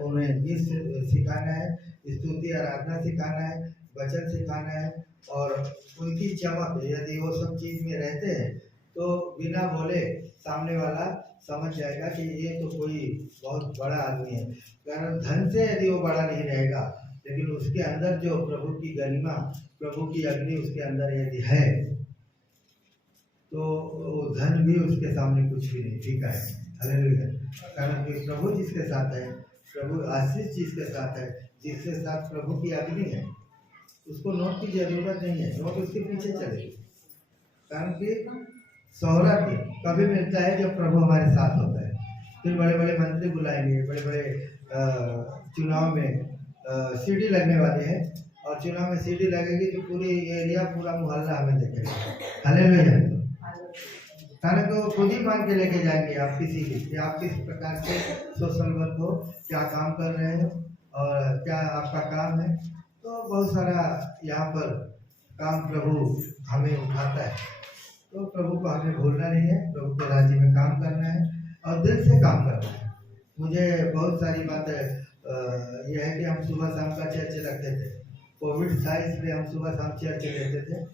उन्हें गीत सिखाना है, स्तुति आराधना सिखाना है, वचन सिखाना है। और उनकी चमक यदि वो सब चीज़ में रहते हैं तो बिना बोले सामने वाला समझ जाएगा कि ये तो कोई बहुत बड़ा आदमी है। कारण धन से यदि वो बड़ा नहीं रहेगा, लेकिन उसके अंदर जो प्रभु की गरिमा, प्रभु की अग्नि उसके अंदर यदि है, तो धन भी उसके सामने कुछ भी नहीं, ठीक है। हालेलुया। कारण कि प्रभु जिसके साथ है, प्रभु आशीष जिसके साथ है, जिसके साथ प्रभु की अग्नि है, उसको नोट की जरूरत नहीं है, नोट उसके पीछे चलेगी। कारण कि शोहरत कभी मिलता है जब प्रभु हमारे साथ होता है। फिर बड़े बड़े मंत्री बुलाएंगे, बड़े बड़े चुनाव में सीढ़ी लगने वाले हैं, और चुनाव में सीढ़ी लगेगी तो पूरी एरिया, पूरा मोहल्ला हमें देखेगा। हालेलुया। कारण तो खुद ही मान के लेके जाएंगे आप किसी की कि आप किस प्रकार से सोशल वर्क हो, क्या काम कर रहे हो और क्या आपका काम है। तो बहुत सारा यहाँ पर काम प्रभु हमें उठाता है। तो प्रभु को हमें भूलना नहीं है, प्रभु के राज्य में काम करना है और दिल से काम करना है। मुझे बहुत सारी बातें यह है कि हम सुबह शाम का चर्च रखते थे। कोविड था इसलिए हम सुबह शाम चर्च लेते थे।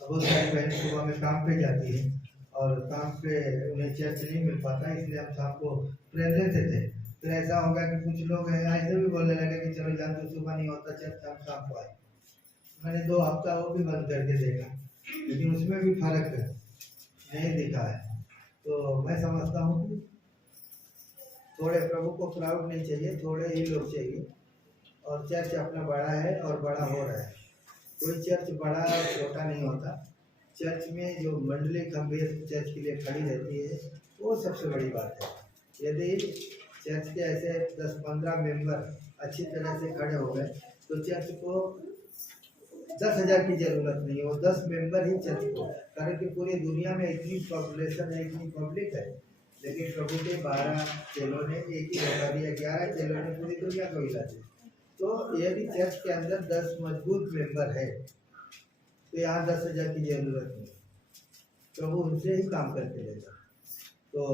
बहुत सारी बहनें सुबह में काम पे जाती हैं और काम पे उन्हें चर्च नहीं मिल पाता, इसलिए हम शाम को प्रेयर लेते थे। फिर ऐसा होगा कि कुछ लोग हैं ऐसे भी बोलने लगे कि चलो जान तो सुबह नहीं होता चर्च, हम शाम को आए। मैंने 2 हफ्ता वो भी बंद करके देखा, लेकिन उसमें भी फर्क नहीं दिखा है। तो मैं समझता हूँ कि थोड़े प्रभु को क्राउड नहीं चाहिए, थोड़े ही लोग चाहिए। और चर्च अपना बड़ा है और बड़ा हो रहा है। कोई चर्च बड़ा और छोटा नहीं होता। चर्च में जो मंडली गंभीर चर्च के लिए खड़ी रहती है वो सबसे बड़ी बात है। यदि चर्च के ऐसे 10-15 मेंबर अच्छी तरह से खड़े हो गए तो चर्च को 10,000 की जरूरत नहीं है, वो 10 मेंबर ही चर्च को। कारण कि पूरी दुनिया में इतनी पॉपुलेशन है, इतनी पब्लिक है, लेकिन प्रभु के 12 चेलों ने एक ही मौका दिया, 11 चेलों ने पूरी दुनिया को हिला दिया। तो यदि चर्च के अंदर 10 मजबूत मेंबर है तो यहाँ 10,000 की जरूरत नहीं, प्रभु उनसे ही काम करके लेगा। तो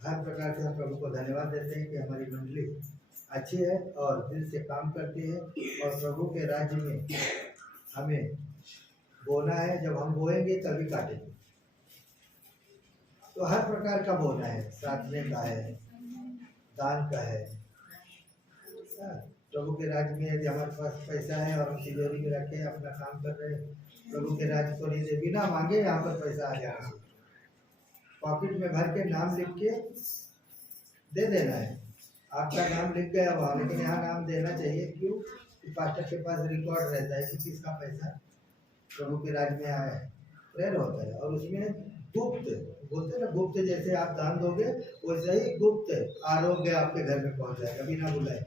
हर प्रकार से हम प्रभु को धन्यवाद देते हैं कि हमारी मंडली अच्छी है और दिल से काम करती है और प्रभु के राज्य में हमें बोना है। जब हम बोएंगे तभी काटेंगे। तो हर प्रकार का बोना है, साधने का है, दान का है। प्रभु के राज्य में यदि हमारे पास पैसा है और हम तिजोरी में रखे अपना काम कर रहे हैं, प्रभु के राज्य को नहीं दे, बिना मांगे यहाँ पर पैसा आ जाएगा। पॉकेट में भर के नाम लिख के दे देना है। आपका नाम लिख गया हुआ, लेकिन यहाँ नाम देना चाहिए। क्यों? कि पास्टर के पास रिकॉर्ड रहता है कि किसका पैसा प्रभु के राज्य में आया है, प्रेयर होता है। और उसमें गुप्त बोलते ना, गुप्त जैसे आप दान दोगे वैसे ही गुप्त आरोग्य आपके घर में पहुंच जाएगा बिना बुलाए।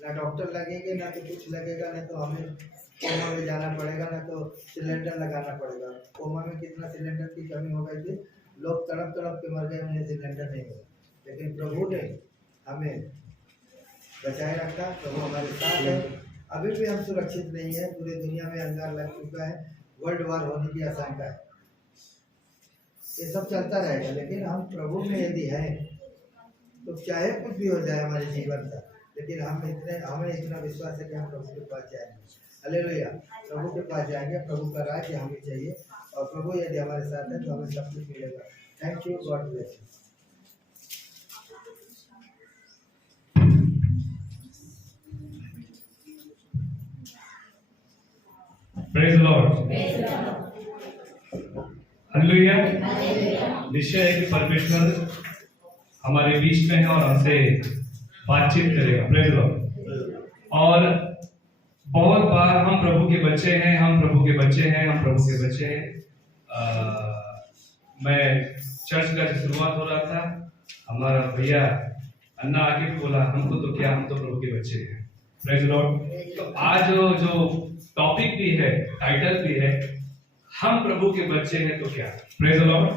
ना डॉक्टर लगेंगे, ना तो कुछ लगेगा, ना तो हमें कोमा में जाना पड़ेगा, ना तो सिलेंडर लगाना पड़ेगा। कोमा में कितना सिलेंडर की कमी हो गई थी, लोग तड़प तड़प के मर गए, उन्हें सिलेंडर नहीं मिला। लेकिन प्रभु ने हमें बचाए रखा, प्रभु हमारे साथ है। अभी भी हम सुरक्षित नहीं है, पूरी दुनिया में अंगार लग चुका है, वर्ल्ड वार होने की आशंका है। ये सब चलता रहेगा, लेकिन हम प्रभु में यदि हैं तो चाहे कुछ भी हो जाए हमारे जीवन का, लेकिन हमें इतना विश्वास है कि हम प्रभु के पास जाएंगे। हालेलुया। प्रभु के पास जाएंगे, प्रभु का राज्य हमें चाहिए और प्रभु यदि हमारे साथ है तो हमें सब कुछ मिलेगा। Thank you, God bless you. Praise Lord. Hallelujah. निश्चय है कि परमेश्वर हमारे बीच में है और हमसे बातचीत करेगा। Praise Lord. और बहुत बार हम प्रभु के बच्चे हैं, हम प्रभु के बच्चे हैं, हम प्रभु के बच्चे हैं। मैं चर्च का जब शुरुआत हो रहा था, हमारा भैया अन्ना आके बोला हमको तो क्या, हम तो प्रभु के बच्चे हैं। Praise Lord. तो आज जो टॉपिक भी है, टाइटल भी है, हम प्रभु के बच्चे हैं तो क्या। Praise Lord.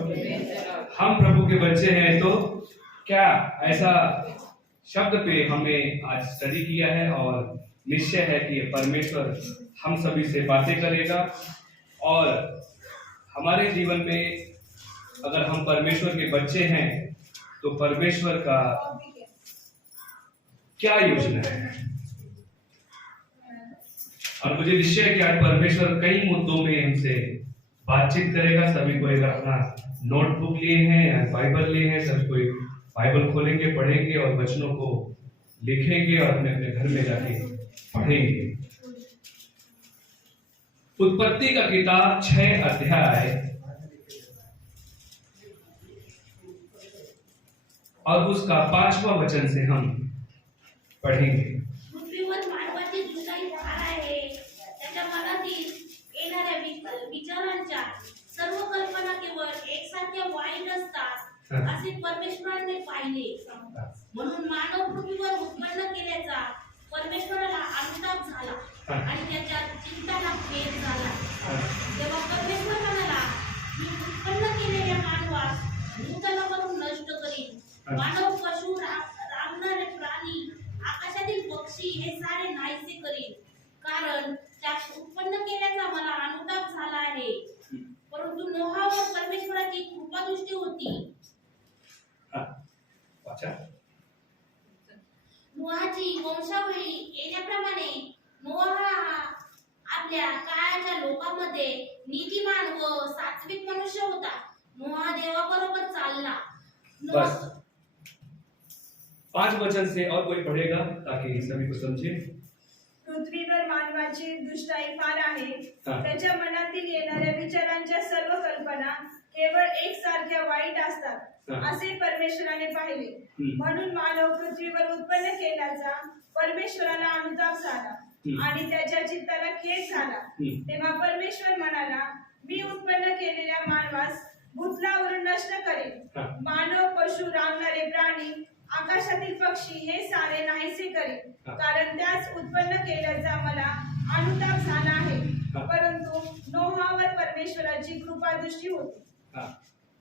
हम प्रभु के बच्चे हैं तो क्या, ऐसा शब्द पे हमने आज स्टडी किया है और निश्चय है कि परमेश्वर हम सभी से बातें करेगा। और हमारे जीवन में अगर हम परमेश्वर के बच्चे हैं तो परमेश्वर का क्या योजना है। और मुझे निश्चय है कि आज परमेश्वर कई मुद्दों में हमसे बातचीत करेगा। सभी को अगर अपना नोटबुक लिए हैं या बाइबल लिए हैं, सभी कोई बाइबल खोलेंगे, पढ़ेंगे और वचनों को लिखेंगे और अपने अपने घर में जाके पढ़ेंगे। उत्पत्ति का किताब 6 अध्याय और उसका 5वां वचन से हम पढ़ेंगे। पृथ्वीवर मानवाची जुदाई फार आहे, त्याच्या मनातील येणाऱ्या विचारांच्या सर्व कल्पना केवळ एकसारख्या वाईट असतात असे परमेश्वराने पाहिले। म्हणून मानव पृथ्वीवर उत्पन्न केल्याचा परमेश्वराला अनुताप झाला आणि त्याच्या चिंताला खेद झाला। तेव्हा परमेश्वर म्हणाला, मी उत्पन्न केलेल्या मानवास भूतलावरून नष्ट करीन। मानव, पशु, राबणारे प्राणी, आकाशातील पक्षी हे सारे नाहीसे करीन, कारण त्यात उत्पन्न केल्याचा मला अनुताप झाला आहे। परंतु नोहावर परमेश्वराची कृपादृष्टी होती। नोहाची वंशावळी येण्याप्रमाणे नोहा आपल्या काळाच्या लोकांमध्ये नीतिमान व सात्विक मनुष्य होता। नोहा देवाबरोबर चालला। बस 5 वचन से और कोई पढ़ेगा ताकि सभी को समझे। पृथ्वीवर मानवाची दुष्टाई फार आहे, त्याच्या मनातील येणाऱ्या विचारांच्या सर्व कल्पना केवळ एकसारख्या वाईट असतात असे परमेश्वराने पाहिले। म्हणून मानव पृथ्वीवर उत्पन्न केल्याचा परमेश्वराला अनुताप झाला आणि त्याच्या चित्ताला खेद झाला। तेव्हा परमेश्वर म्हणाला, मी उत्पन्न केलेल्या मानवास भूतलावरून नष्ट करेन। मानव, पशु, राबणारे प्राणी, आकाशातील पक्षी हे सारे नाहीसे करेन, कारण त्यास उत्पन्न केल्याचा मला अनुताप झाला आहे। परंतु नोहावर परमेश्वराची कृपादृष्टी होती।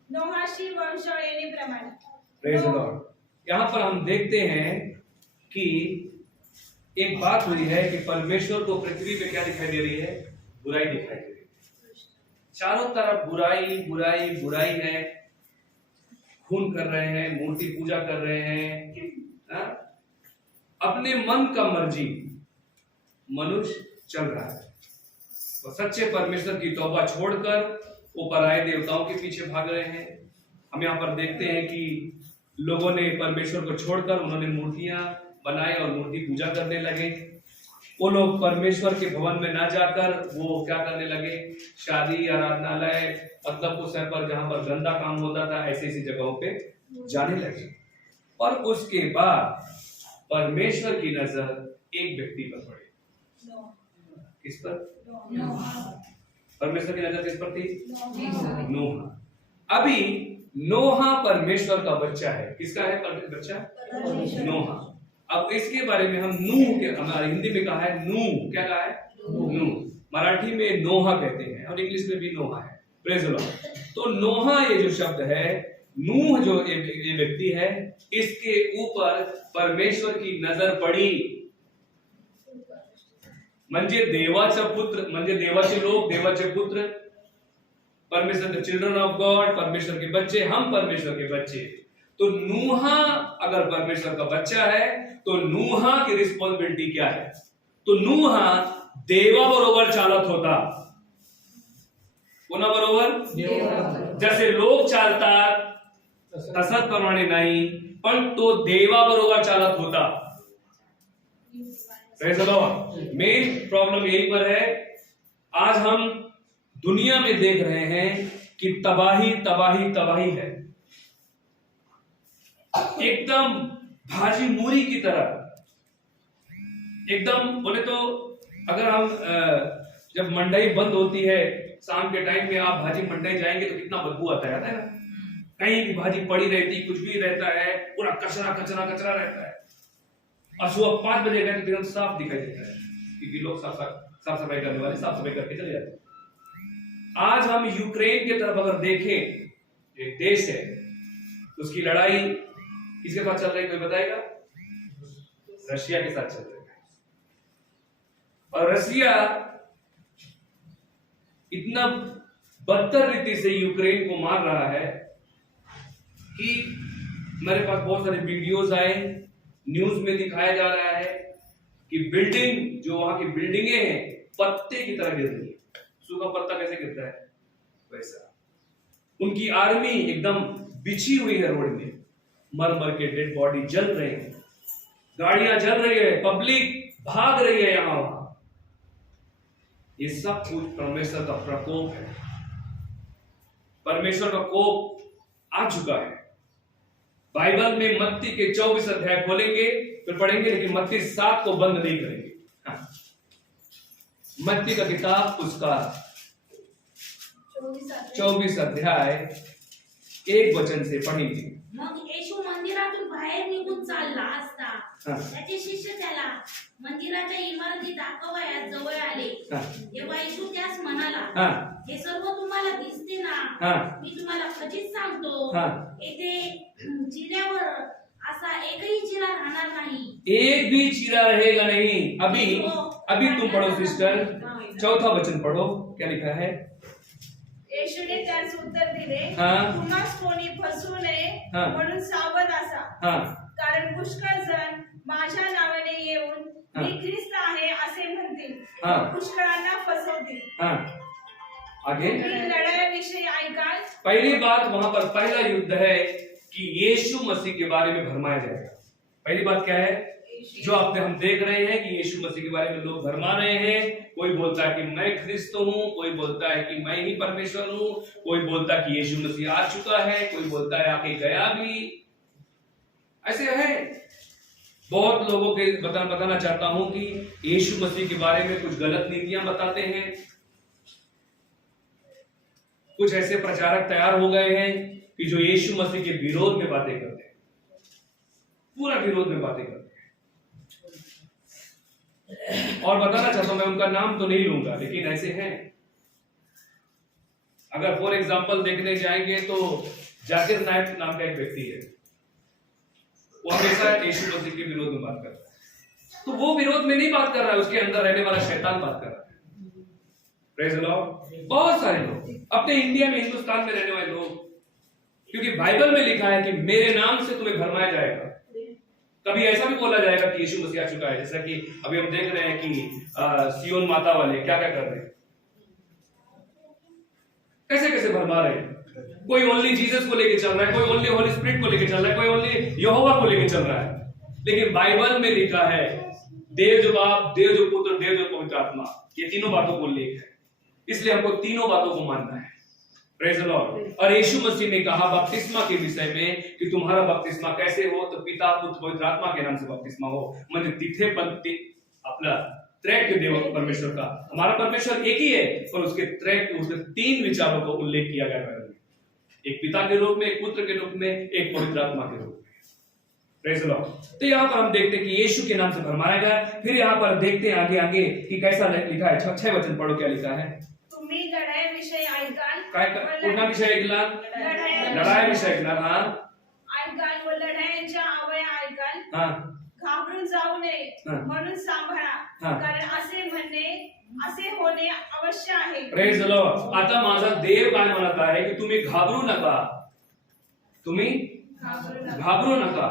नोहाशी वंशावळ येण्याप्रमाणे। Praise the Lord. यहाँ पर हम देखते हैं कि एक बात हुई है कि परमेश्वर को पृथ्वी पे क्या दिखाई दे रही है? बुराई दिखाई दे रही है। चारों तरफ बुराई बुराई बुराई है। खून कर रहे हैं, मूर्ति पूजा कर रहे हैं, अपने मन का मर्जी मनुष्य चल रहा है। तो सच्चे परमेश्वर की तौबा छोड़कर वो पराये देवताओं के पीछे भाग रहे हैं। हम यहाँ पर देखते हैं कि लोगों ने परमेश्वर को छोड़कर उन्होंने मूर्तियां बनाई और मूर्ति पूजा करने लगे। वो लोग परमेश्वर के भवन में ना जाकर वो क्या करने लगे? शादी, आराधनालय, मतलब उस समय पर जहां पर गंदा काम होता था, ऐसी ऐसी जगहों पे जाने लगे। और उसके बाद परमेश्वर की नजर एक व्यक्ति पर पड़ी। किस पर? परमेश्वर की नजर किस पर थी? नोहा। अभी नोहा परमेश्वर का बच्चा है। किसका है बच्चा? नोहा। अब इसके बारे में हम नूह के, हमारे हिंदी में कहा है नूह, क्या कहा है? नूह। मराठी में नोहा कहते हैं और इंग्लिश में भी नोहा है। Praise the Lord. तो नोहा ये जो शब्द है, नूह जो ये व्यक्ति है, इसके ऊपर परमेश्वर की नजर पड़ी। म्हणजे देवाचा पुत्र, म्हणजे देवाचे लोक, देवाचे पुत्र, परमेश्वर के चिल्ड्रन ऑफ गॉड, परमेश्वर के बच्चे, हम परमेश्वर के बच्चे। तो नूहा अगर परमेश्वर का बच्चा है तो नूहा की रिस्पॉन्सिबिलिटी क्या है? तो नूहा देवाबरोबर चालत होता। कोणाबरोबर? जसे लोक चालतात तसंच प्रमाणे नाही, पण तो देवाबरोबर चालत होता। मेन प्रॉब्लम यही पर है। आज हम दुनिया में देख रहे हैं कि तबाही तबाही तबाही है, एकदम भाजी मूरी की तरह। एकदम बोले तो अगर हम जब मंडई बंद होती है शाम के टाइम में, आप भाजी मंडई जाएंगे तो कितना बदबू आता है ना? कहीं भी भाजी पड़ी रहती, कुछ भी रहता है, पूरा कचरा कचरा कचरा रहता है। और सुबह 5 बजे गए तो एकदम साफ दिखाई देता है, क्योंकि लोग साफ सफाई करने वाले साफ सफाई करके चले जाते हैं। आज हम यूक्रेन की तरफ अगर देखें, एक देश है, उसकी लड़ाई किसके साथ चल रही है? कोई बताएगा? रशिया के साथ चल रही है। और रशिया इतना बदतर रीति से यूक्रेन को मार रहा है कि मेरे पास बहुत सारे वीडियोस आए न्यूज में दिखाया जा रहा है कि बिल्डिंग, जो वहां की बिल्डिंगे हैं, पत्ते की तरह गिर रही है। सूखा पत्ता कैसे गिरता है वैसा। उनकी आर्मी एकदम बिछी हुई है रोड में, मर मर के डेड बॉडी जल रहे हैं, गाड़ियां जल रही है, पब्लिक भाग रही है यहां वहां। ये सब कुछ परमेश्वर का प्रकोप है। परमेश्वर का कोप आ चुका है। बाइबल में मत्ती के 24 अध्याय खोलेंगे फिर पढ़ेंगे, लेकिन मत्ती 7 को बंद नहीं करेंगे। हाँ। मत्ती का किताब उसका 24 अध्याय 1 वचन से पढ़ेंगे। मग येशू मंदिरातून बाहेर निघून चालला असता हा. त्याचे शिष्य त्याला मंदिराच्या इमारती दाखवायला जवळ आले. हा. तेव्हा येशू त्यास म्हणाला, हा. हे सर्व तुम्हाला दिसते ना? हा. मी तुम्हाला खचित सांगतो, हा. येथे चिऱ्यावर असा एकही चिरा राहणार नाही. एक भी चीरा रहेगा नहीं। अभी तुम पढ़ो सिस्टर, 4था वचन पढ़ो, क्या लिखा है? येशूने त्यास उत्तर दिले, हाँ। तुम्हास कोणी फसवू नये हाँ। म्हणून सावध असा, हाँ. कारण पुष्कळ जण माझ्या नावाने येऊन हाँ। मी ख्रिस्त आहे असे म्हणतील, हाँ। पुष्कळांना फसवतील. हाँ. आगे तुम्ही लढाईविषयी ऐकाल. पहली बात, वहां पर पहला युद्ध है कि यीशु मसीह के बारे में भरमाया जाएगा। पहली बात क्या है? जो हम देख रहे हैं कि यीशु मसीह के बारे में लोग भरमा रहे हैं। कोई बोलता है कि मैं ख्रिस्त हूं, कोई बोलता है कि मैं ही परमेश्वर हूं, कोई बोलता है कि यीशु मसीह आ चुका है, कोई बोलता है आके गया भी। ऐसे है। बहुत लोगों के बताना चाहता हूं कि यीशु मसीह के बारे में कुछ गलत नीतियां बताते हैं। कुछ ऐसे प्रचारक तैयार हो गए हैं कि जो यीशु मसीह के विरोध में बातें करते हैं, पूरा विरोध में बातें करते हैं। और बताना चाहता हूं, मैं उनका नाम तो नहीं लूंगा, लेकिन ऐसे हैं। अगर फॉर एग्जांपल देखने जाएंगे तो जाकिर नायक नाम का एक व्यक्ति है, वो हमेशा यीशु मसीह के विरोध में बात करता है। तो वो विरोध में नहीं बात कर रहा है, उसके अंदर रहने वाला शैतान बात कर रहा है। Praise the Lord. बहुत सारे लोग अपने इंडिया में, हिंदुस्तान में रहने वाले लोग, क्योंकि बाइबल में लिखा है कि मेरे नाम से तुम्हें भरमाया जाएगा। कभी ऐसा भी बोला जाएगा कि यीशु मसीह आ चुका है, जैसा कि अभी हम देख रहे हैं कि सियोन माता वाले क्या क्या कर रहे हैं, कैसे कैसे भरमा रहे हैं। कोई ओनली जीसस को लेके चल रहा है, कोई ओनली होली स्पिरिट को लेके चल रहा है, कोई ओनली यहोवा को लेके चल रहा है। लेकिन बाइबल में लिखा है देव जो बाप, देव जो पुत्र, देव जो पवित्र आत्मा, ये तीनों बातों को उल्लेख है। इसलिए हमको तीनों बातों को मानना है। Praise the Lord. और यीशु मसीह ने कहा बपतिस्मा के विषय में कि तुम्हारा बपतिस्मा कैसे हो, तो पिता पुत्र पवित्र आत्मा के नाम से बपतिस्मा हो। म्हणजे तिथे पण आपला त्रैक देव परमेश्वर का, हमारा परमेश्वर एक ही है, और उसके त्रैक, उसके 3 विचारों को उल्लेख किया गया है। एक पिता के रूप में, एक पुत्र के रूप में, एक पवित्र आत्मा के रूप में। Praise the Lord. तो यहाँ पर हम देखते हैं कि यीशु के नाम से भरमाया गया। फिर यहाँ पर देखते हैं आगे आगे कि कैसा लिखा है। 6 वचन पढ़ो, क्या लिखा है? तुम्ही लढाईविषयी ऐकाल. काय पुन्हा विषय ऐकला? लढाई विषय ऐकणार. हा, ऐकाल व लढायांच्या आवया ऐकाल. हा, घाबरून जाऊ नये हा. म्हणून सांभाळा, हा. कारण असे होणे अवश्य आहे. Praise the Lord. आता माझा देव काय म्हणत आहे की तुम्ही घाबरू नका, तुम्ही घाबरू नका।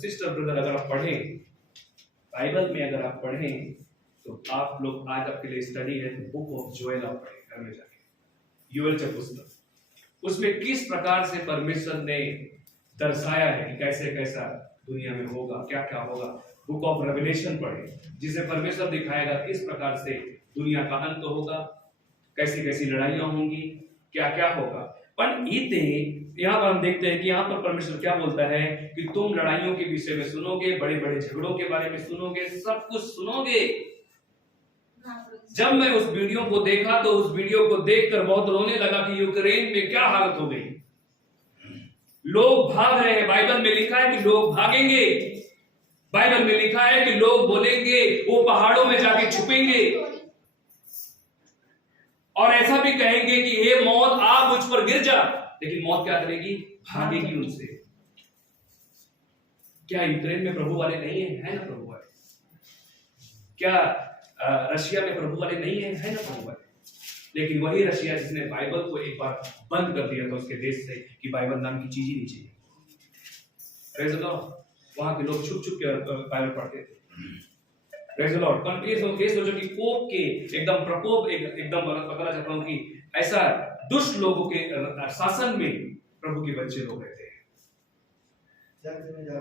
सिस्टर ब्रदर, अगर आप पढ़ें बाइबल में, अगर आप पढ़ें तो आप लोग, आज आपके लिए स्टडी है तो बुक ऑफ जोएल आप पढ़ें घर में जाके, योएल का पुस्तक। उसमें किस प्रकार से परमेश्वर ने दर्शाया है कि कैसे कैसा दुनिया में होगा, क्या क्या होगा। बुक ऑफ रेवलेशन पढ़ें, जिसे परमेश्वर दिखाएगा किस प्रकार से दुनिया का अंत होगा, कैसी कैसी लड़ाइयां होंगी, क्या क्या होगा। पर इतने यहाँ पर हम देखते हैं कि यहाँ पर परमेश्वर क्या बोलता है कि तुम लड़ाइयों के विषय में सुनोगे, बड़े बड़े झगड़ों के बारे में सुनोगे, सब कुछ सुनोगे। जब मैं उस वीडियो को देखा तो उस वीडियो को देखकर बहुत रोने लगा कि यूक्रेन में क्या हालत हो गई। लोग भाग रहे हैं। बाइबल में लिखा है कि लोग भागेंगे। बाइबल में लिखा है कि लोग बोलेंगे, वो पहाड़ों में जाके छुपेंगे और ऐसा भी कहेंगे कि हे मौत आ मुझ पर गिर जा। लेकिन मौत क्या करेगी? भागेगी उनसे। क्या यूक्रेन में प्रभु वाले नहीं है ना प्रभु वाले? क्या रशिया में प्रभु वाले नहीं है ना प्रभु वाले? लेकिन वही रशिया जिसने बाइबल को एक बार बंद कर दिया था उसके देश से कि बाइबल नाम की चीज ही नहीं चाहिए। Praise the Lord. वहां के लोग छुप छुप के बाइबल पढ़ते थे। Praise the Lord. पर ये सोचो कि कोप के एकदम प्रकोप एकदम बताना चाहता हूं कि ऐसा दुष्ट लोगों के शासन में प्रभु के बच्चे लोग रहते हैं।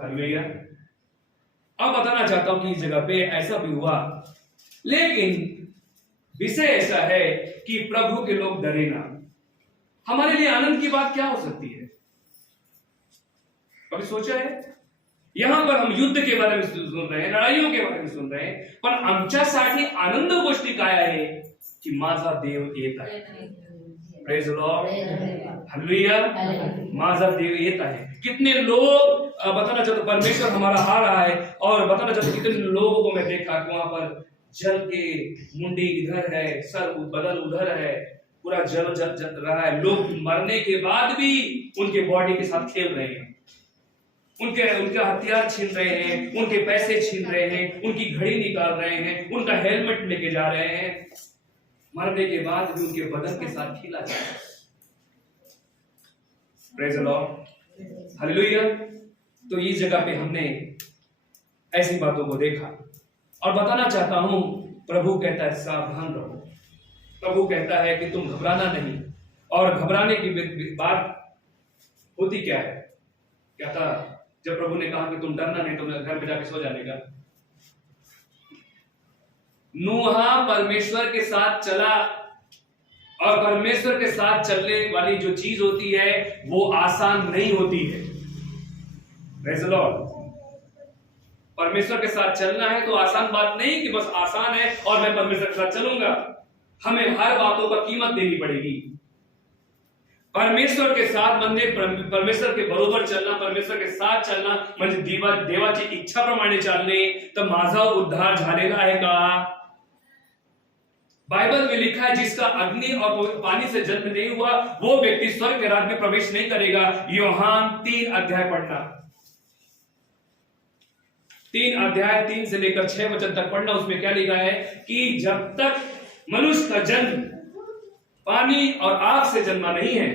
हालेलुया। अब बताना चाहता हूं कि इस जगह पे ऐसा भी हुआ, लेकिन विषय ऐसा है कि प्रभु के लोग डरे ना। हमारे लिए आनंद की बात क्या हो सकती है? कभी सोचा है? यहां पर हम युद्ध के बारे में सुन रहे हैं, लड़ाइयों के बारे में सुन रहे हैं, पण आमच्यासाठी आनंद गोष्टी काय आहे की माझा देव येत आहे। Praise the Lord. हालेलुया। माझा देव येत आहे। कितने लोग बताना चाहते परमेश्वर हमारा आ रहा है, और बताना चाहते कितने लोगों को मैं देखा कि वहां पर जल के मुंडी इधर है, सर बदल उधर है, पूरा जल रहा है। लोग मरने के बाद भी उनके बॉडी के साथ खेल रहे हैं, उनके हथियार छीन रहे हैं, उनके पैसे छीन रहे हैं, उनकी घड़ी निकाल रहे हैं, उनका हेलमेट लेके जा रहे हैं। मरने के बाद भी उनके बदन के साथ खेला जा रहा है। Praise the Lord. हालेलुया। तो इस जगह पे हमने ऐसी बातों को देखा, और बताना चाहता हूं प्रभु कहता है सावधान रहो। प्रभु कहता है कि तुम घबराना नहीं, और घबराने की बात होती क्या है? क्या था जब प्रभु ने कहा कि तुम डरना नहीं, तुम घर में जाके सो जाने का। नूहा परमेश्वर के साथ चला, और परमेश्वर के साथ चलने वाली जो चीज होती है वो आसान नहीं होती है। Praise the Lord. परमेश्वर के साथ चलना है तो आसान बात नहीं कि बस आसान है और मैं परमेश्वर के साथ चलूंगा। हमें हर बातों पर कीमत देनी पड़ेगी। परमेश्वर के साथ म्हणजे परमेश्वर के बरोबर चलना, परमेश्वर के साथ चलना म्हणजे देवाची इच्छाप्रमाणे चालणे। तर माझा उद्धार झालेला आहे का? बाइबल में लिखा है जिसका अग्नि और पानी से जन्म नहीं हुआ वो व्यक्ति स्वर्ग के राज्य में प्रवेश नहीं करेगा। यूहन्ना 3 अध्याय पढ़ना, 3 अध्याय 3 से लेकर 6 वचन तक पढ़ना। उसमें क्या लिखा है कि जब तक मनुष्य का जन्म पानी और आग से जन्मा नहीं है,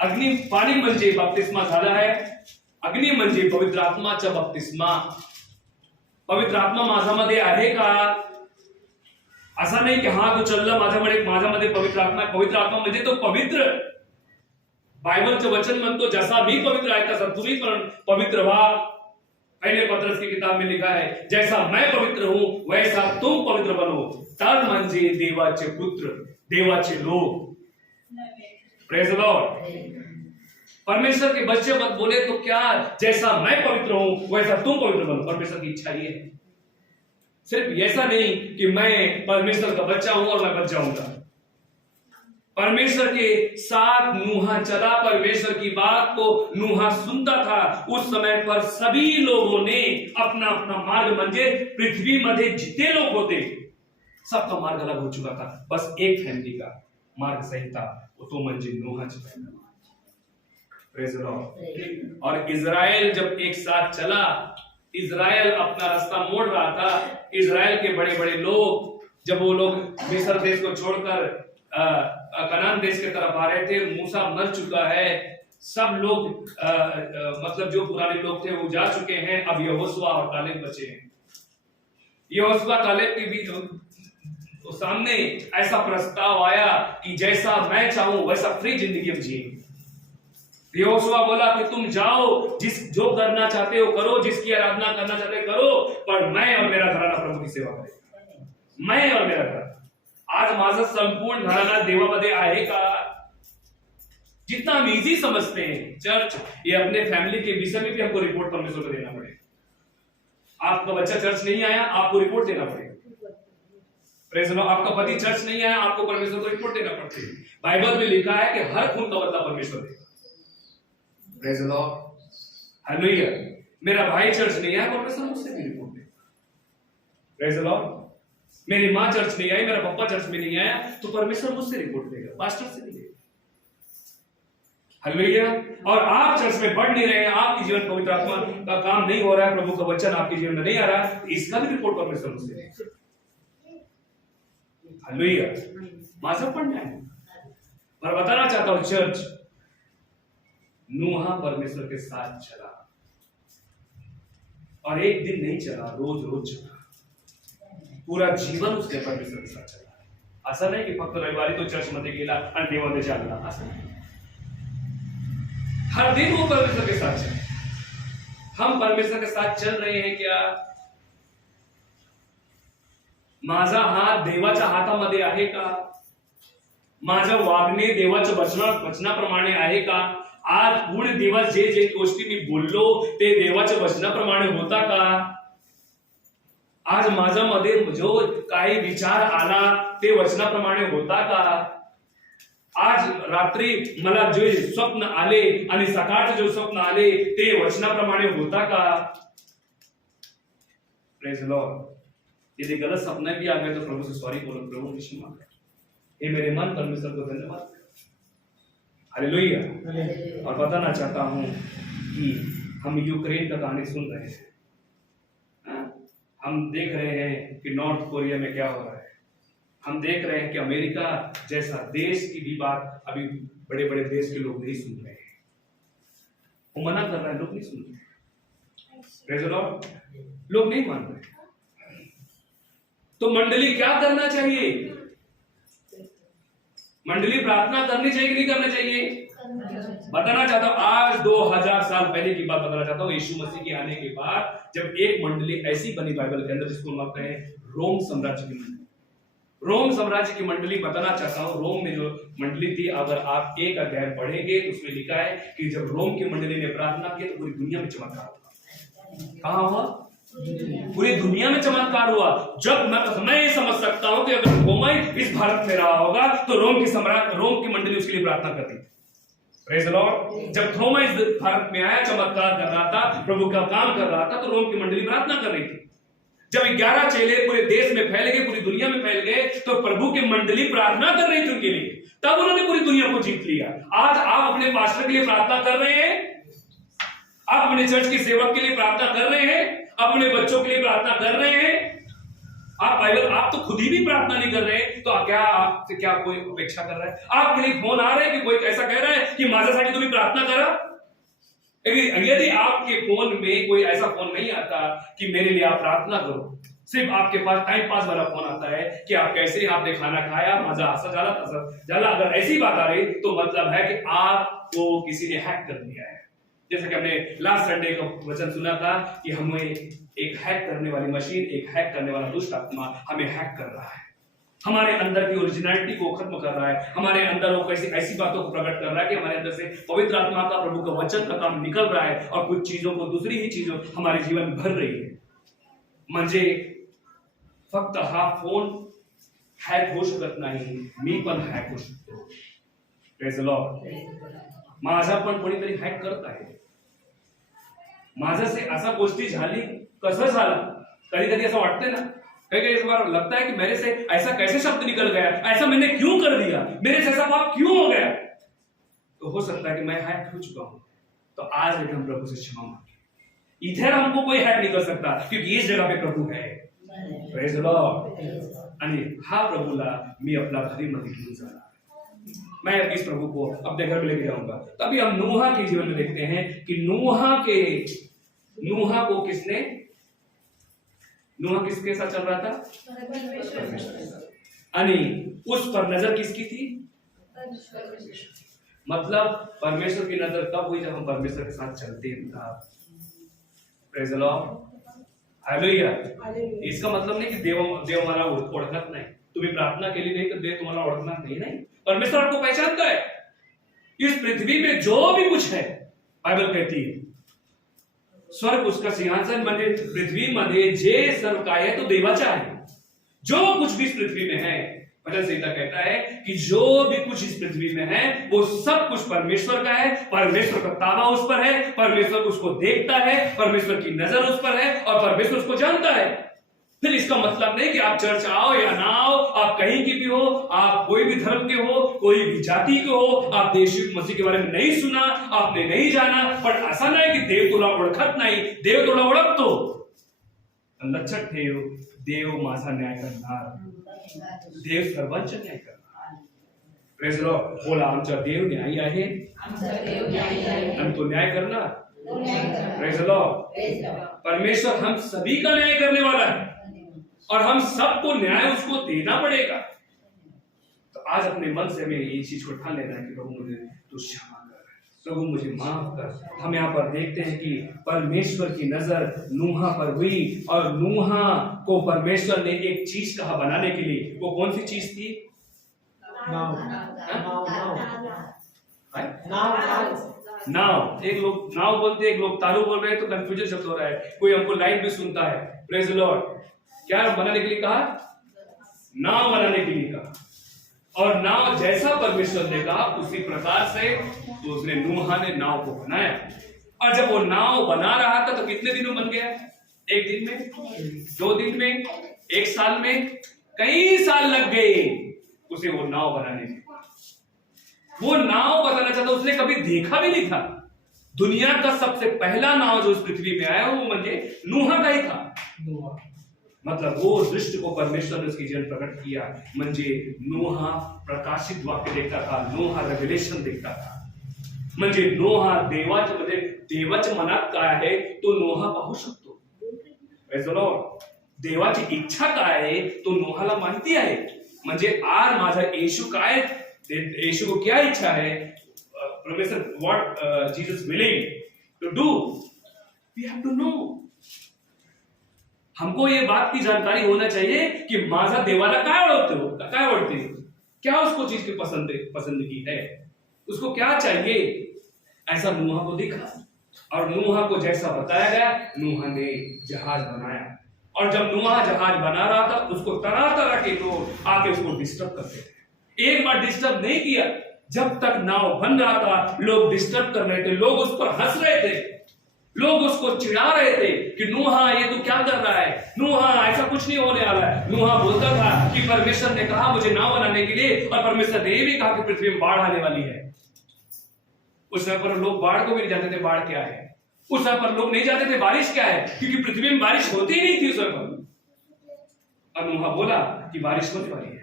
अग्नि पाणी म्हणजे बपतिस्मा झाला है, अग्नि म्हणजे पवित्र आत्माचा बपतिस्मा। पवित्र आत्मा माझ्यामध्ये आहे का? असा नाही की हा तो चलला माझ्यामध्ये पवित्र आत्मा। पवित्र आत्मा म्हणजे तो पवित्र। बायबलचं वचन म्हणतो जैसा भी पवित्र आहे तसा तुम्ही पण पवित्र व्हा। पहले पत्रस की किताब में लिखा है जैसा मैं पवित्र हूं वैसा तुम पवित्र बनो। तर म्हणजे देवाचे पुत्र, देवाचे लोग। Praise the Lord. परमेश्वर के बच्चे मत बोले तो क्या, जैसा मैं पवित्र हूं वैसा तुम पवित्र बनो। परमेश्वर की इच्छा ये है। सिर्फ ऐसा नहीं कि मैं परमेश्वर का बच्चा हूं और मैं बच जाऊंगा। परमेश्वर के साथ नूहा चला, परमेश्वर की बात को नूहा सुनता था। उस समय पर सभी लोगों ने अपना अपना मार्ग म्हणजे पृथ्वी मध्ये जितने लोग होते सबका मार्ग अलग हो चुका था। बस एक फैमिली का मार्ग सही था, वो तो म्हणजे नूहाची फैमिली। Praise the Lord. और इजराइल जब एक साथ चला, इजराइल अपना रास्ता मोड़ रहा था। इजराइल के बड़े बड़े लोग जब वो लोग मिस्र देश को छोड़कर कनान देश की तरफ आ रहे थे, मूसा मर चुका है, सब लोग मतलब जो पुराने लोग थे वो जा चुके हैं। अब यहोशुआ और कालेब बचे हैं। यहोशुआ कालेब के बीच तो सामने ऐसा प्रस्ताव आया कि जैसा मैं चाहूं वैसा फ्री जिंदगी हम जिए। यहोशुआ बोला कि तुम जाओ, जो करना चाहते हो करो, जिसकी आराधना करना चाहते हो करो, पर मैं और मेरा घराना प्रभु की सेवा करेगा। मैं और मेरा घराना। आज माझा संपूर्ण घराना देवामध्ये आहे का? जितना हम इजी समझते हैं चर्च, ये अपने फैमिली के विषय में भी हमको रिपोर्ट परमेश्वर को देना पड़ेगा। आपका बच्चा चर्च नहीं आया, आपको रिपोर्ट देना पड़ेगा। Praise the Lord. आपका पति चर्च नहीं आया, आपको परमेश्वर को रिपोर्ट देना पड़ती है। बाइबल में लिखा है कि हर खून का बदला परमेश्वर देगा। Praise the Lord. हालेलुया। मेरा भाई चर्च नहीं आया, परमेश्वर मुझसे भी report they. Praise the Lord. मेरी मां चर्च नहीं आई, मेरा पापा चर्च में नहीं आया, तो परमेश्वर मुझसे रिपोर्ट देगा, पास्टर से नहीं देगा। हालेलुया। और आप चर्च में बढ़ नहीं रहे हैं, आपके जीवन पवित्र आत्मा का काम नहीं हो रहा है, प्रभु का वचन आपके जीवन में नहीं आ रहा है, इसका भी रिपोर्ट परमेश्वर मुझसे देगा। हालेलुया। माझं पण नाही। मैं बताना चाहता हूं चर्च, नूहा परमेश्वर के साथ चला, और एक दिन नहीं चला, रोज रोज चला, पूरा जीवन उसने परमेश्वर के साथ चला। असं नाही की फक्त रविवारी तो चर्च मध्ये गेला आणि देवामध्ये चालला, असं नाही। हर दिन वो परमेश्वर के साथ चले। हम परमेश्वर के साथ चल रहे हैं क्या? माझा हात देवाच्या हातामध्ये आहे का? माझं वागणे देवाच्या वचनाप्रमाणे आहे का? आज पूर्ण दिवस जे जे गोष्टी मी बोललो ते देवाच्या वचनाप्रमाणे होता का? आज माझ्यामध्ये जो काही विचार आला ते वचनाप्रमाणे होता का? आज रात्री मला जे स्वप्न आले आणि सकाळचे जो स्वप्न आले ते वचनाप्रमाणे होता का? Praise Lord. यदि गलत सपना भी आ गए तो प्रभु से सॉरी बोलो, प्रभु क्षमा मांगो। हे मेरे मन परमेश्वर को धन्यवाद। हालेलुया। और बताना चाहता हूं कि हम यूक्रेन का कहानी सुन रहे हैं, हम देख रहे हैं कि नॉर्थ कोरिया में क्या हो रहा है, हम देख रहे हैं कि अमेरिका जैसा देश की भी बात अभी बड़े बड़े देश के लोग नहीं सुन रहे हैं, वो मना कर रहे हैं, लोग नहीं सुन रहे। Praise the Lord. लोग नहीं मान रहे। तो मंडली क्या करना चाहिए? मंडली प्रार्थना करनी चाहिए कि नहीं करना चाहिए? बताना चाहता हूं, आज 2000 साल पहले की बात बताना चाहता हूं। यीशु मसीह के आने के बाद जब एक मंडली ऐसी बनी बाइबल के अंदर जिसको हम कहते हैं रोम साम्राज्य की मंडली। रोम साम्राज्य की मंडली बताना चाहता हूं, रोम में जो मंडली थी, अगर आप एक अध्याय पढ़ेंगे तो उसमें लिखा है कि जब रोम की मंडली ने प्रार्थना की तो पूरी दुनिया में चमत्कार हुआ। कहां हुआ? पूरी दुनिया में चमत्कार हुआ। जब मैं ये समझ सकता हूं कि अगर रोमा इस भारत में रहा होगा तो रोम की मंडली उसके लिए प्रार्थना करती थी। Praise the Lord. जब थोमा इस भारत में आया, चमत्कार कर रहा था, प्रभु का काम कर रहा था, तो रोम की मंडली प्रार्थना कर रही थी। जब 11 चेले पूरे देश में फैल गए, पूरी दुनिया में फैल गए, तो प्रभु की मंडली प्रार्थना कर रही थी उनके लिए, तब उन्होंने पूरी दुनिया को जीत लिया। आज आप अपने पास्टर के लिए प्रार्थना कर रहे हैं, आप अपने चर्च के सेवक के लिए प्रार्थना कर रहे हैं, अपने बच्चों के लिए प्रार्थना कर रहे हैं। आप तो खुद ही भी प्रार्थना नहीं कर रहे, तो क्या आपसे क्या कोई अपेक्षा कर रहा है? आपके लिए फोन आ रहा है कि कोई ऐसा कह रहा है कि माझ्यासाठी तुम्ही प्रार्थना करा? यदि आपके फोन में कोई ऐसा फोन नहीं आता कि मेरे लिए आप प्रार्थना करो, सिर्फ आपके पास टाइम पास वाला फोन आता है कि आप कैसे, आपने खाना खाया, मजा आसा जाला तसा जाला, अगर ऐसी बात आ रही तो मतलब है कि आपको किसी ने हैक कर दिया है। जैसे कि हमने लास्ट संडे का वचन सुना था कि हमें एक हैक करने वाली मशीन, एक हैक करने वाला दुष्ट आत्मा हमें हैक कर रहा है, हमारे अंदर की ओरिजिनलिटी को खत्म कर रहा है, हमारे अंदर वो ऐसी बातों को प्रकट कर रहा है कि हमारे अंदर से पवित्र आत्मा का, प्रभु का वचन का काम निकल रहा है और कुछ चीजों को, दूसरी ही चीजों हमारे जीवन में भर रही है। म्हणजे फक्त हा फोन हॅक होऊ शकत नाही, मी पण हॅक होऊ शकतो। Praise the Lord. माझा पण कोणीतरी हॅक करत आहे। माझ्यासे असा गोष्टी झाली, कसं झालं? कधी कधी असं वाटतंय ना, कई कई बार लगता है कि मेरे से ऐसा कैसे शब्द निकल गया, ऐसा मैंने क्यों कर दिया, मेरे से ऐसा पाप क्यों हो गया? तो हो सकता है कि मैं हैक हो चुका हूं, तो आज हम प्रभु से क्षमा मांगे। इधर हमको कोई हैक नहीं कर सकता क्योंकि इस जगह पे प्रभु है। Praise the Lord. आणि हा प्रभूला मी अपना घरी मध्ये घेऊन जाणार, मैं इस प्रभु को अपने घर में लेके जाऊंगा। तभी हम नूहा के जीवन में देखते हैं कि नूहा को किसके साथ चल रहा था? अनि उस पर नजर किसकी थी? मतलब परमेश्वर की नजर कब हुई? जब हम परमेश्वर के साथ चलते हैं। Praise the Lord. हालेलुया। इसका मतलब नहीं कि देव मला ओळखत नाही, तुम्ही प्रार्थना केली नाही तर देव तुम्हाला ओळखणार नाही। परमेश्वर आपको पहचानता है। इस पृथ्वी में जो भी कुछ है, बाइबल कहती है स्वर्ग उसका सिंहासन, म्हणजे पृथ्वीमध्ये जे सर्व काय है तो देवाचा आहे। जो कुछ भी इस पृथ्वी में है, भजन संहिता कहता है कि जो भी कुछ इस पृथ्वी में है वो सब कुछ परमेश्वर का है, परमेश्वर का ताबा उस पर है, परमेश्वर उसको देखता है, परमेश्वर की नजर उस पर है और परमेश्वर उसको जानता है। फिर इसका मतलब नहीं कि आप चर्च आओ या ना आओ, आप कहीं की भी हो, आप कोई भी धर्म के हो, कोई भी जाति के हो, आप यीशु मसीह के बारे में नहीं सुना, आपने नहीं जाना, पण असं नाही की देव तुला ओळखत नाही, देव तुला ओळखतो। लक्षात ठेव, देव माझा न्याय करणार, देव सर्वांचा न्याय करणार। Praise the Lord. बोला, आमचा देव न्यायी आहे आणि तो न्याय करणार। Praise the Lord. परमेश्वर हम सभी का न्याय करने वाला है और हम सबको न्याय उसको देना पड़ेगा। तो आज अपने मन से हमें ये चीज को ठान लेना है कि प्रभु मुझे तू क्षमा कर, प्रभु मुझे माफ कर। हम यहाँ पर देखते हैं कि परमेश्वर की नजर नूहा पर हुई और नूहा को परमेश्वर ने एक चीज कहा बनाने के लिए। वो कौन सी चीज थी? नाव। एक लोग नाव बोलते हैं, एक लोग तारू बोल रहे हैं, तो कंफ्यूजन शब्द हो रहा है। कोई हमको लाइव भी सुनता है। Praise the Lord. क्या बनाने के लिए कहा? नाव बनाने के लिए कहा। और नाव जैसा परमेश्वर ने कहा उसी प्रकार से तो उसने नूहा ने नाव को बनाया। और जब वो नाव बना रहा था तो कितने दिनों बन गया? एक दिन में, 2 दिन में, 1 साल में, कई साल लग गए उसे वो नाव बनाने में। वो नाव बताना चाहता, उसने कभी देखा भी नहीं था। दुनिया का सबसे पहला नाव जो इस पृथ्वी में आया वो मुझे नूहा का ही था। मतलब वो दृष्टि को परमेश्वर ने उसकी जीवन प्रकट किया। म्हणजे नूहा प्रकाशित वाक्य देखता था, नूहा रेव्हिलेशन देखता था। म्हणजे नूहा देवाच्या म्हणजे देवाच्या मनात काय आहे तो नूहा पाहू शकतो। Praise the Lord. देवाची इच्छा काय आहे तो नूहाला माहिती आहे। म्हणजे आज माझा येशू काय, येशू को क्या इच्छा है, परमेश्वर what Jesus willing to do, we have to know. हमको ये बात की जानकारी होना चाहिए कि माझा देवाला काय आवडते, क्या उसको चीज की पसंदगी है, उसको क्या चाहिए। ऐसा नूहा को दिखा और नूहा को जैसा बताया गया नूहा ने जहाज बनाया। और जब नूहा जहाज बना रहा था उसको तरह तरह के लोग आके उसको डिस्टर्ब करते थे। एक बार डिस्टर्ब नहीं किया, जब तक नाव बन रहा था लोग डिस्टर्ब कर रहे थे, लोग उस पर हंस रहे थे, लोग उसको चिढ़ा रहे थे कि नूहा ये तू क्या कर रहा है, नूहा ऐसा कुछ नहीं होने वाला है। नूहा बोलता था कि परमेश्वर ने कहा मुझे नाव बनाने के लिए, और परमेश्वर ने भी कहा कि पृथ्वी में बाढ़ आने वाली है। उस समय पर लोग बाढ़ को भी नहीं जानते थे बाढ़ क्या है। उस समय पर लोग नहीं जानते थे बारिश क्या है, क्योंकि पृथ्वी में बारिश होती ही नहीं थी उस समय पर। और नूहा बोला कि बारिश होने वाली है।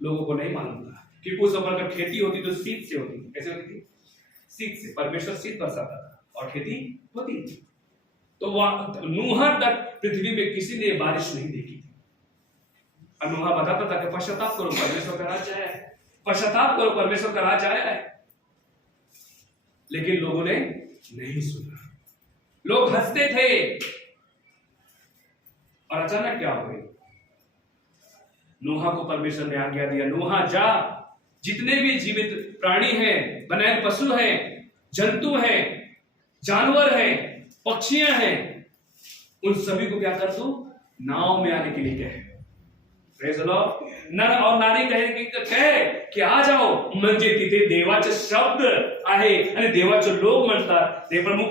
लोगों को नहीं मालूम था कि उस समय पर खेती होती तो सीध से होती। कैसे होती थी? सीध से। परमेश्वर सीध बरसाता था और खेती होती थी। तो नूहा तक पृथ्वी में किसी ने बारिश नहीं देखी थी। और नूहा बताता था कि पश्चाताप करो, परमेश्वर का राज्य आया है, पश्चाताप करो, परमेश्वर का राज्य आया है। लेकिन लोगों ने नहीं सुना, लोग हंसते थे। और अचानक क्या हो गई? नूहा को परमेश्वर ने आज्ञा दिया, नूहा जा, जितने भी जीवित प्राणी हैं, बनाए पशु हैं, जंतु हैं, जानवर हैं, पक्षियां हैं, उन सभी को क्या कर तू नाव में आने के लिए कहे। Praise the Lord. नर और नारी कहे की आ जाओ, म्हणजे तिथे देवाचे शब्द आहे आणि देवाचे लोग म्हणतात।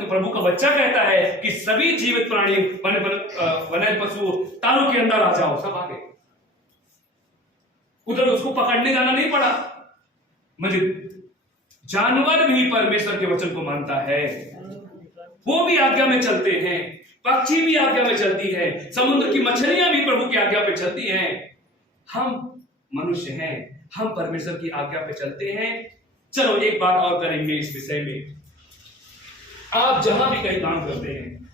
प्रभु का बच्चा कहता है कि सभी जीवित प्राणी वन्य पशु तारों के अंदर आ जाओ। सब आ गए। उधर उसको पकड़ने जाना नहीं पड़ा। म्हणजे जानवर भी परमेश्वर के वचन को मानता है, वो भी आज्ञा में चलते हैं, पक्षी भी आज्ञा में चलती है, समुद्र की मछलियां भी प्रभु की आज्ञा पे चलती हैं। हम मनुष्य हैं, हम परमेश्वर की आज्ञा पे चलते हैं। चलो एक बात और करेंगे इस विषय में। आप जहां भी कहीं काम करते हैं,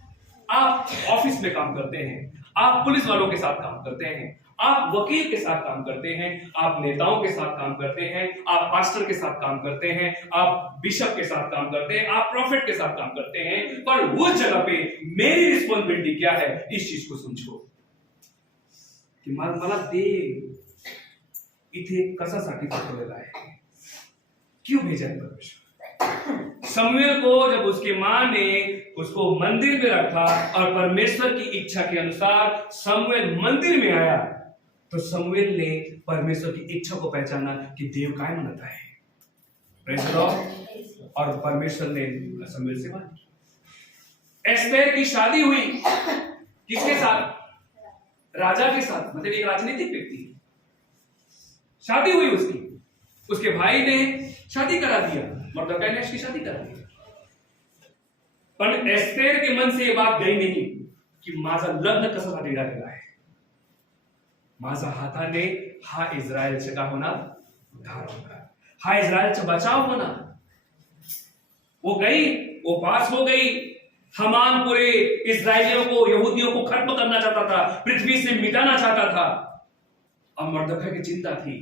आप ऑफिस में काम करते हैं, आप पुलिस वालों के साथ काम करते हैं, आप वकील के साथ काम करते हैं, आप नेताओं के साथ काम करते हैं, आप पास्टर के साथ काम करते हैं, आप बिशप के साथ काम करते हैं, आप प्रॉफिट के साथ काम करते हैं। पर वो जगह पे मेरी रिस्पॉन्सिबिलिटी क्या है, इस चीज को समझो की मला देव इथे कशासाठी पाठवलेला आहे, क्यों भेजा है परमेश्वर। शमूएल को जब उसकी मां ने उसको मंदिर में रखा और परमेश्वर की इच्छा के अनुसार शमूएल मंदिर में आया, तो शमूएल ने परमेश्वर की इच्छा को पहचाना कि देव काय म्हणत आहे। Praise the Lord. और परमेश्वर ने शमूएल से बात की। एस्तेर की शादी हुई किसके साथ? राजा के साथ, मतलब एक राजनीतिक व्यक्ति। शादी हुई उसकी, उसके भाई ने शादी करा दिया, मर्दकाई ने उसकी शादी करा दी। पण एस्तेर के मन से ये बात गई नहीं की माझा लग्न कशासाठी झालेला आहे, माझा हाताने हा इस्रायलचे काय होणार, उद्धार होणार, हा इस्रायलचा बचाव होणार। वो गई वो पास हो गई। हामान पूरे इस्राएलियों को, यहूदियों को खत्म करना चाहता था, पृथ्वी से मिटाना चाहता था। अब मर्दखै की चिंता थी।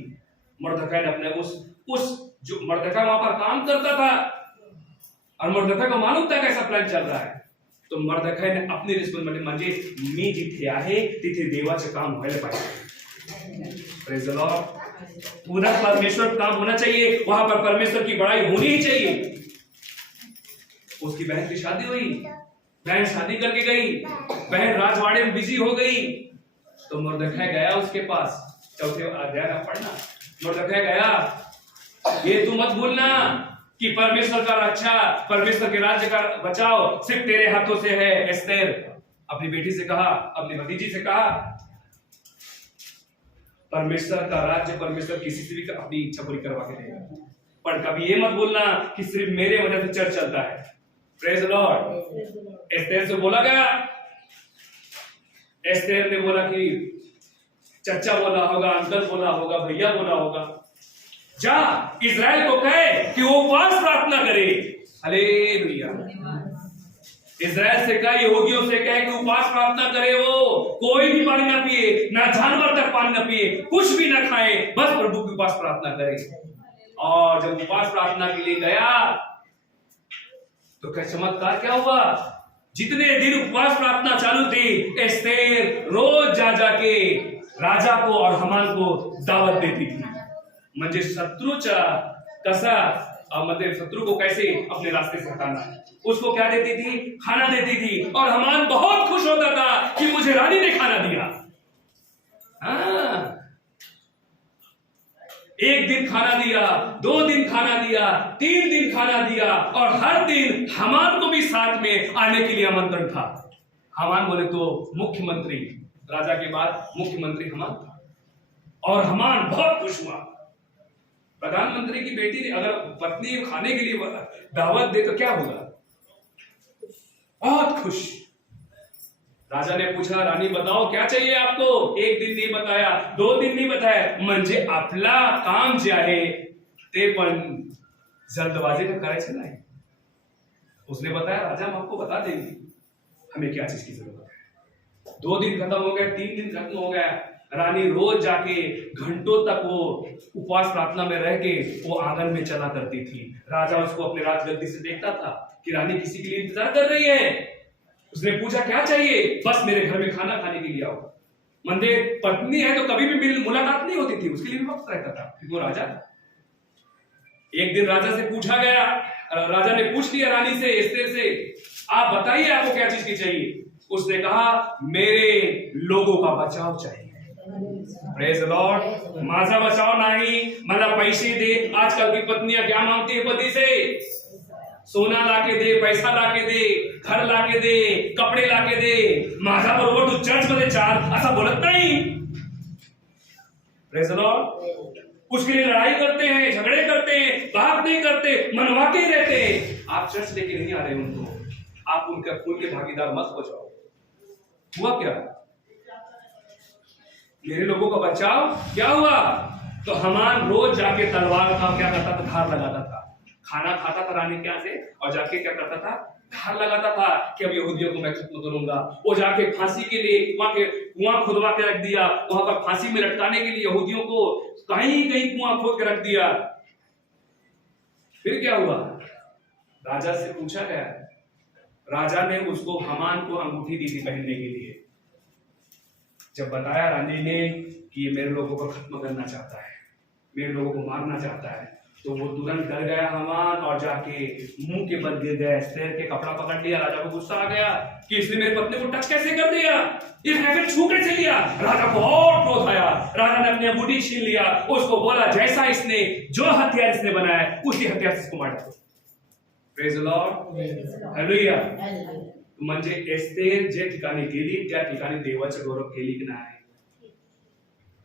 मर्दखै ने अपने उस जो मर्दखै वहां पर काम करता था और मर्दखै को मालूम था कैसा प्लान चल रहा है, तो मर्दखै ने अपनी रिस्पॉन्सिबिलिटी म्हणजे मी जिथे आहे तिथे देवाचे काम व्हायला पाहिजे। Praise the Lord. उधर परमेश्वर काम होना चाहिए, वहां पर परमेश्वर की बड़ाई होनी ही चाहिए। उसकी बहन की शादी हुई, बहन शादी करके गई, बहन राजवाड़े में बिजी हो गई, तो मर्दखै गया उसके पास। चौथे अध्याय में पढ़ना, मर्दखै गया, ये तू मत भूलना कि परमेश्वर का रक्षा, परमेश्वर के राज्य का बचाव सिर्फ तेरे हाथों से है। एस्तेर अपनी बेटी से कहा, अपनी भतीजी से कहा, परमेश्वर का राज्य परमेश्वर किसी से भी अपनी इच्छा पूरी करवा के देगा, पर कभी ये मत बोलना कि सिर्फ मेरे वजह से चर्च चलता है। Praise the Lord. एस्तेर से बोला गया, एस्तेर ने बोला कि चचा बोला होगा, अंकल बोला होगा, भैया बोला होगा, जा इजराइल को कहे कि वो उपवास प्रार्थना करे। हालेलुया। इजराइल से कहे, यहूदियों से कहे कि उपवास प्रार्थना करे, वो कोई भी पानी ना पिए, ना जानवर तक पानी ना पिए, कुछ भी ना खाए, बस प्रभु की उपवास प्रार्थना करे। और जब उपवास प्रार्थना के लिए गया तो क्या चमत्कार क्या हुआ? जितने दिन उपवास प्रार्थना चालू थी, एस्तेर रोज जा जाके राजा को और हामान को दावत देती थी। म्हणजे शत्रूचा कसा, मतलब शत्रु को कैसे अपने रास्ते से हटाना, उसको क्या देती थी? खाना देती थी। और हामान बहुत खुश होता था कि मुझे रानी ने खाना दिया। हाँ, एक दिन खाना दिया, 2 दिन खाना दिया, 3 दिन खाना दिया, और हर दिन हामान को भी साथ में आने के लिए आमंत्रण था। हामान बोले तो मुख्यमंत्री, राजा के बाद मुख्यमंत्री हामान था, और हामान बहुत खुश हुआ। प्रधानमंत्री की बेटी अगर पत्नी खाने के लिए दावत दे तो क्या होगा? बहुत खुश। राजा ने पूछा, रानी बताओ क्या चाहिए आपको? 1 दिन नहीं बताया, 2 दिन नहीं बताया, म्हणजे आपला काम जे आहे ते पण जल्दबाजी में करायचं नाही। उसने बताया, राजा हम आपको बता देंगे हमें क्या चीज की जरूरत है। 2 दिन खत्म हो गए, 3 दिन खत्म हो गया। रानी रोज जाके घंटों तक वो उपवास प्रार्थना में रह के वो आंगन में चला करती थी। राजा उसको अपने राजगद्दी से देखता था कि रानी किसी के लिए इंतजार कर रही है। उसने पूछा, क्या चाहिए? बस मेरे घर में खाना खाने के लिए आओ। मंदे पत्नी है तो कभी भी मुलाकात नहीं होती थी, उसके लिए भी वक्त रहता था, वो राजा। एक दिन राजा से पूछा गया, राजा ने पूछ लिया रानी से, एस्तेर से, आप बताइए आपको क्या चीज की चाहिए? उसने कहा, मेरे लोगों का बचाव चाहिए। Praise the Lord. माझा बचाव नाही, मला पैसे दे। आजकल की पत्नियां क्या मांगती है पति से? सोना लाके दे, पैसा लाके दे, घर लाके दे, कपडे लाके दे, माझा बरोबर तू चर्च मध्ये चाल, असं बोलत नाही। Praise the Lord. उसके लिए लड़ाई करते हैं, झगड़े करते हैं, बात नहीं करते, मनवा के ही रहते हैं। आप चर्च लेके नहीं आ रहे उनको, आप उनके खून के भागीदार मत हो जाओ। हुआ क्या? मेरे लोगों का बचाव क्या हुआ? तो हामान रोज जाके तलवार का क्या करता था? धार लगाता था। खाना खाता था रानी के यहाँ से, और जाके क्या करता था? धार लगाता था कि अब यहूदियों को मैं खत्म करूंगा। वो जाके फांसी के लिए वहां के कुआं खुदवा के रख दिया, वहां पर फांसी में लटकाने के लिए यहूदियों को कहीं कहीं कुआं खोद के रख दिया। फिर क्या हुआ? राजा से पूछा गया, राजा ने उसको हामान को अंगूठी दी थी पहनने के लिए। जब बताया रानी ने कि ये मेरे लोगों को खत्म करना चाहता है, मेरे लोगों को मारना चाहता है, तो वो तुरंत डर गया हामान, और जाके मुंह के बल गिर गया, एस्तेर के कपड़ा पकड़ लिया। राजा को गुस्सा आ गया कि इसने मेरे पत्नी को टच कैसे कर दिया, इसने फिर छू कैसे लिया। राजा को और क्रोध आया। राजा ने अपनी अंगूठी छीन लिया, उसको बोला, जैसा इसने जो हथियार इसने बनाया उसी हथियार से इसको मार दो। Praise the Lord. हालेलुया। म्हणजे एस्तेर जे ठिकाणी गेली त्या ठिकाणी देवाचे गौरव केली की नाही?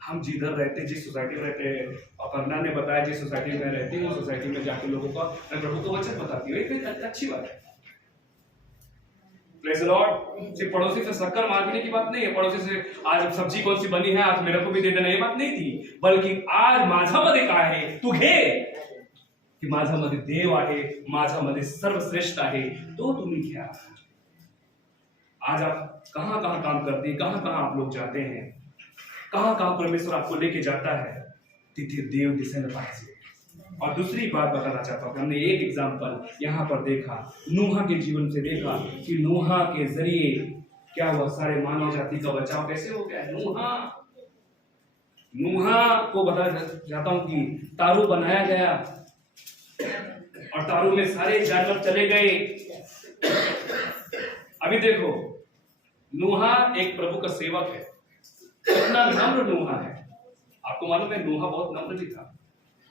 हम जिधर रहते, जिस सोसाइटी में रहते हैं, अपर्णा ने बताया जिस सोसाइटी में रहती हूँ, सोसाइटी में जाके लोगों का मैं प्रभु को वचन बताती हूँ, एक अच्छी बात है। Praise the Lord. सिर्फ पड़ोसी से शक्कर मांगने की बात नहीं है, पड़ोसी से आज सब्जी कौन सी बनी है आज मेरे को भी दे देना, ये बात नहीं थी, बल्कि आज माझ्यामध्ये काय आहे तू घे। की माझ्यामध्ये देव आहे, माझ्यामध्ये सर्वश्रेष्ठ आहे, तो तुम्ही घ्या. आज आप कहां कहां काम करते हैं, कहां कहां आप लोग जाते हैं, कहां कहां परमेश्वर आपको लेके जाता है, तिथे देव दिसायला पाहिजे. और दूसरी बात बताना चाहता हूं, हमने एक एग्जाम्पल यहाँ पर देखा, नूहा के जीवन से देखा कि नूहा के जरिए क्या हुआ, सारे मानव जाति का बचाव कैसे हो गया. नूहा को बताना चाहता हूं कि तारू बनाया गया और तारू में सारे जानवर चले गए. अभी देखो, नूहा एक प्रभु का सेवक है, कितना नम्र नूहा है. आपको मालूम है नूहा बहुत नम्र भी था,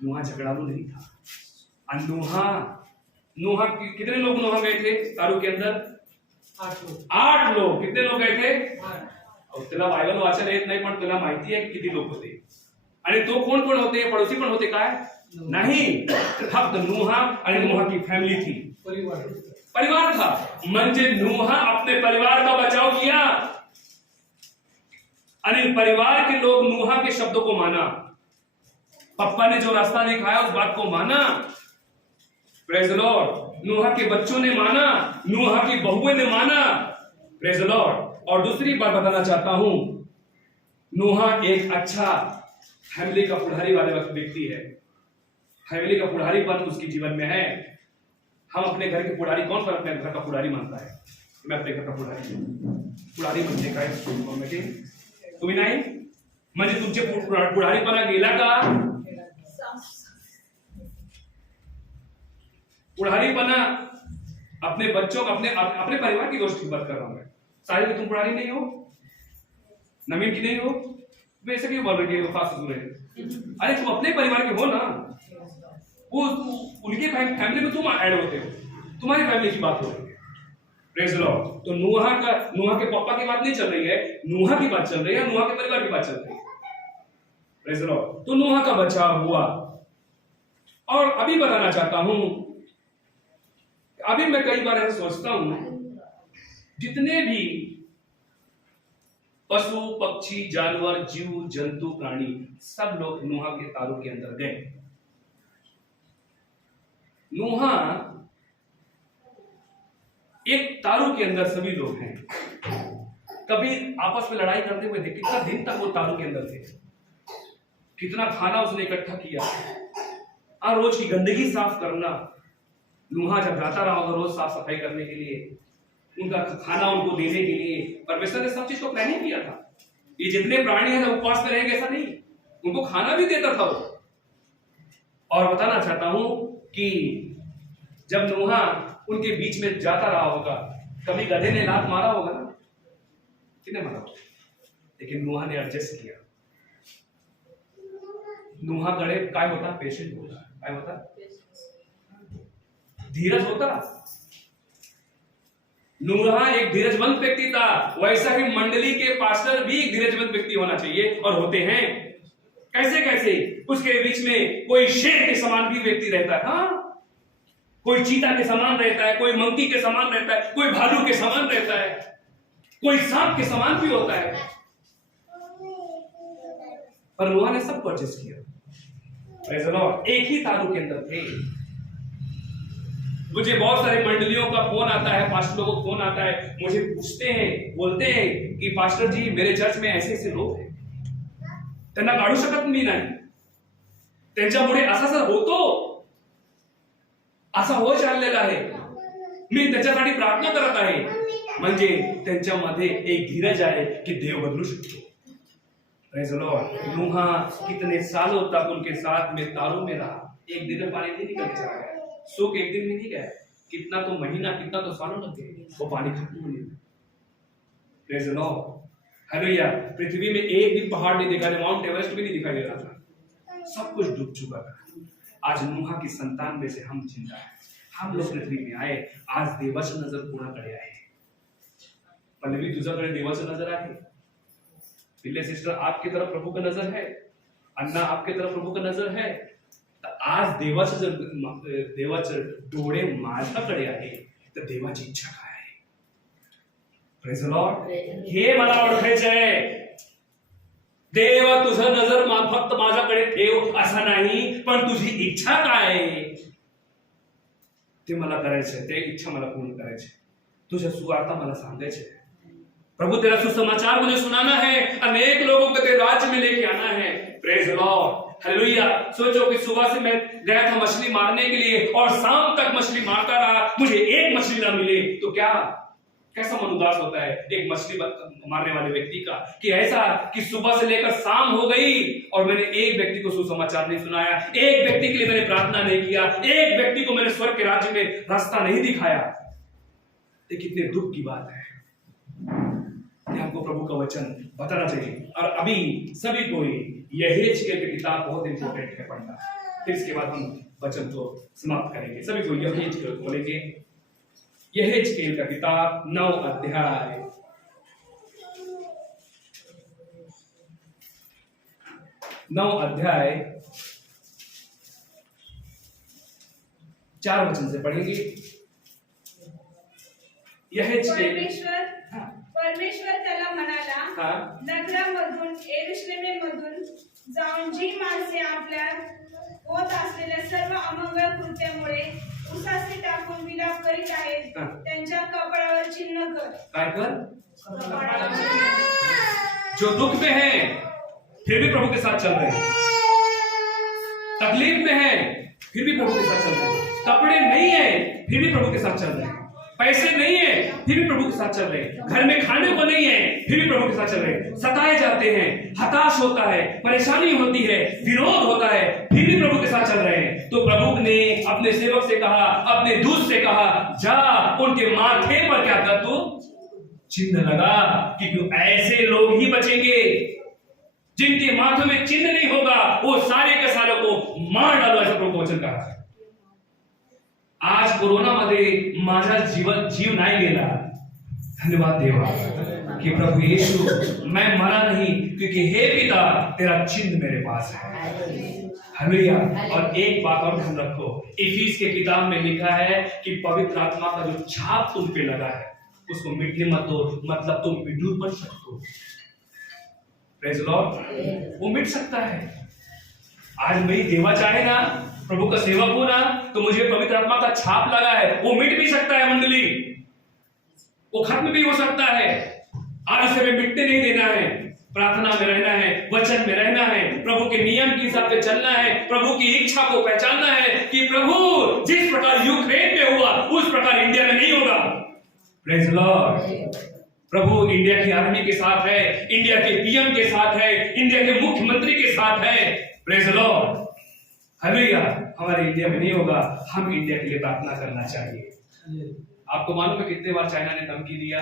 नूहा झगड़ालू नहीं था. और नूहा कितने लोग नूहा गए थे तारू के अंदर? 8 लोग. कितने लोग गए थे? तुला बायबल वाचन येत नाही, पण तुला माहिती आहे किती लोक होते. आणि तो कोण कोण होते? पड़ोसी पण होते काय? नहीं, फक्त नूहा आणि नूहा की फैमिली थी, परिवार था. म्हणजे नूहा अपने परिवार का बचाव किया और परिवार के लोग नूहा के शब्दों को माना. पप्पा ने जो रास्ता दिखाया उस बात को माना. Praise the Lord. नूहा के बच्चों ने माना, नूहा की बहुएं ने माना. Praise the Lord. और दूसरी बात बताना चाहता हूं, नूहा एक अच्छा फैमिली का पुढ़ारी वाले व्यक्ति है. फैमिली का पुढ़ारीपन उसके जीवन में है. हम अपने घर के पुढ़ारी, कौन सा अपने घर का पुढ़ारी मानता है? मैं अपने घर का पुढ़ारी म्हणजे काय तुम्ही नाही? म्हणजे तुमचे पुढारीपणा गेला का? पुढ़ारीपना अपने बच्चों का, अपने परिवार की दोस्त की बात कर रहा हूं मैं. सारे तुम पुढ़ारी नहीं हो, नवीन की नहीं हो, वे ऐसे क्यों बोल रहे हो? खास सुने, अरे तुम अपने परिवार के हो ना, वो उनके फैमिली में तुम ऐड होते हो, तुम्हारी फैमिली की बात हो रही है. Praise the Lord. तो नूहा के पापा की बात नहीं चल रही है, नूहा की बात चल रही है, नूहा के परिवार की बात चल रही है. Praise the Lord. तो नूहा का बचाव हुआ. और अभी बताना चाहता हूं, अभी मैं कई बार ऐसा सोचता हूं, जितने भी पशु पक्षी जानवर जीव जंतु प्राणी सब लोग नूहा के तारू के अंदर गए. नूहा एक तारू के अंदर सभी लोग हैं. कभी आपस में लड़ाई करते हुए देखे, कितना दिन तक वो तारू के अंदर थे, कितना खाना उसने इकट्ठा किया, और रोज की गंदगी साफ करना. नूहा जब जाता रहा होगा रोज साफ सफाई करने के लिए, उनका खाना उनको देने के लिए, परमेश्वर ने सब चीज को प्लानिंग किया था. ये जितने प्राणी हैं उपवास में रहेंगे ऐसा नहीं, उनको खाना भी देता था वो. और बताना चाहता हूं कि जब नूहा उनके बीच में जाता रहा होगा, कभी गधे ने लात मारा होगा ना, किसने मारा होगा, लेकिन नूहा ने एडजस्ट किया. नूहा गड़े काय होता? पेशेंट होता. काय होता? धीरज होता. नूहा एक धीरजवंत व्यक्ति था. वैसा ही मंडली के पास्टर भी एक धीरजवंत व्यक्ति होना चाहिए, और होते हैं. कैसे कैसे? उसके बीच में कोई शेर के समान भी व्यक्ति रहता है, हाँ, कोई चीता के समान रहता है, कोई मंकी के समान रहता है, कोई भालू के समान रहता है, कोई सांप के समान भी होता है. पर नूहा ने सबको एडजस्ट किया. Praise the Lord. एक ही तारू के अंदर थे. मुझे बहुत सारे मंडलियों का फोन आता है, पास्टरों को फोन आता है, मुझे पूछते हैं, बोलते हैं कि पास्टर जी मेरे चर्च में ऐसे ऐसे लोग हैं, त्यांना काढू शकत मी नाही, त्यांच्यामुळे असं होतो, असं हो चाललेलं आहे, मी त्याच्यासाठी प्रार्थना करत आहे. म्हणजे त्यांच्यामध्ये एक धीरज आहे की देव बदलू शकतो. Praise the Lord. नूहा कितने सालों तक उनके साथ में तारू में रहा. एक दिन में पानी नहीं निकल गया, सूख एक दिन में नहीं गया, कितना तो महीना, कितना तो सालों लग गए वो पानी खत्म होने में. Praise the Lord. हालेलुया. पृथ्वी में एक भी पहाड़ नहीं दिखा, माउंट एवरेस्ट भी नहीं दिखाई दे रहा था, सब कुछ डूब चुका था. आज नूहा की संतान में से हम जिंदा है, हम लोग पृथ्वी में आए. आज देवाची नजर कोणाकडे आहे? पल्लवी तुझ्याकडे देवाची नजर आहे? पिल्ले सिस्टर आपकी तरफ प्रभु का नजर है? अन्ना आपकी तरफ प्रभु का नजर है? आज देवाचे डोळे माझ्याकडे आहे, तर देवाची इच्छा काय आहे? Praise the Lord. हे मला ओळखायचं आहे. देवा तुझं नजर फक्त माझ्याकडे ठेव असा नाही, पण तुझी इच्छा काय आहे? ते मला करायचे, ते इच्छा मला पूर्ण करायची, तुझे सुवार्ता मला सांगायचे। प्रभु तेरा सुसमाचार मुझे सुनाना है, अनेक लोगों को तेरे राज्य में लेके आना है। Praise Lord, hallelujah. सोचो कि सुबह से मैं गया था मछली मारने के लिए और शाम तक मछली मारता रहा, मुझे एक मछली ना मिले तो क्या, कैसा मन उदास होता है एक मछली मारने वाले व्यक्ति का, कि ऐसा कि सुबह से लेकर शाम हो गई और मैंने एक व्यक्ति को सुसमाचार नहीं सुनाया, एक व्यक्ति के लिए मैंने प्रार्थना नहीं किया, एक व्यक्ति को मैंने स्वर्ग के राज्य में रास्ता नहीं दिखाया। ये कितने दुख की बात है। हमको प्रभु का वचन बताना चाहिए। और अभी सभी को यहेजकेल की किताब बहुत इंपॉर्टेंट है पढ़ना, फिर इसके बाद हम वचन को समाप्त करेंगे। सभी को यहेजकेल खोलेंगे, यहेजकेल का किताब 9 अध्याय, नौ अध्याय 4 वचन से पढ़ेंगे। यहेजकेल परमेश्वर त्याला म्हणाला, नगरामधून यरूशलेममधून जाऊन जी माणसे आपल्या होत असलेल्या सर्व अमंगळ कृत्यामुळे उसासे टाकून विलाप करीत आहेत त्यांच्या कपाळावर चिन्ह कर। काय कर? जो दुख में है फिर भी प्रभु के साथ चल रहे हैं, तकलीफ में है फिर भी प्रभु के साथ चल रहे हैं, कपड़े नहीं है फिर भी प्रभु के साथ चल रहे हैं, पैसे नहीं है फिर भी प्रभु के साथ चल रहे हैं, घर में खाने को नहीं है फिर भी प्रभु के साथ चल रहे हैं, सताए जाते हैं, हताश होता है, परेशानी होती है, विरोध होता है, फिर भी प्रभु के साथ चल रहे हैं। तो प्रभु ने अपने सेवक से कहा, अपने दूत से कहा, जा उनके माथे पर क्या कर, तू चिन्ह लगा, क्योंकि ऐसे लोग ही बचेंगे जिनके माथों में चिन्ह नहीं होगा, वो सारे के सारे को मार डालो, ऐसा प्रभु वचन कहा। आज कोरोना मध्ये माझा जीव नाही गेला, धन्यवाद देवा कि प्रभु यीशु मैं मरा नहीं, क्योंकि हे पिता तेरा चिन्ह मेरे पास है। हालेलुया। और एक बात और ध्यान रखो, इफिस के किताब में लिखा है कि पवित्र आत्मा का जो छाप तुम पे लगा है उसको मिटने मत दो, मतलब तुम विद्युत बन सकते हो। प्रेज लॉर्ड, वो मिट सकता है। आज मेरी देवा चाहे ना, प्रभु का सेवक हूं ना, तो मुझे पवित्र आत्मा का छाप लगा है, वो मिट भी सकता है मंडली, वो खत्म भी हो सकता है। आज उसे मिटने नहीं देना है, प्रार्थना में रहना है, वचन में रहना है, प्रभु के नियम के हिसाब से चलना है, प्रभु की इच्छा को पहचानना है कि प्रभु जिस प्रकार यूक्रेन में हुआ उस प्रकार इंडिया में नहीं होगा। Praise Lord. प्रभु इंडिया की आर्मी के साथ है, इंडिया के पीएम के साथ है, इंडिया के मुख्यमंत्री के साथ है। Praise Lord. हालेलुया। हमारे इंडिया में नहीं होगा, हम इंडिया के लिए प्रार्थना करना चाहिए। आपको मालूम है कितने बार चाइना ने धमकी दिया,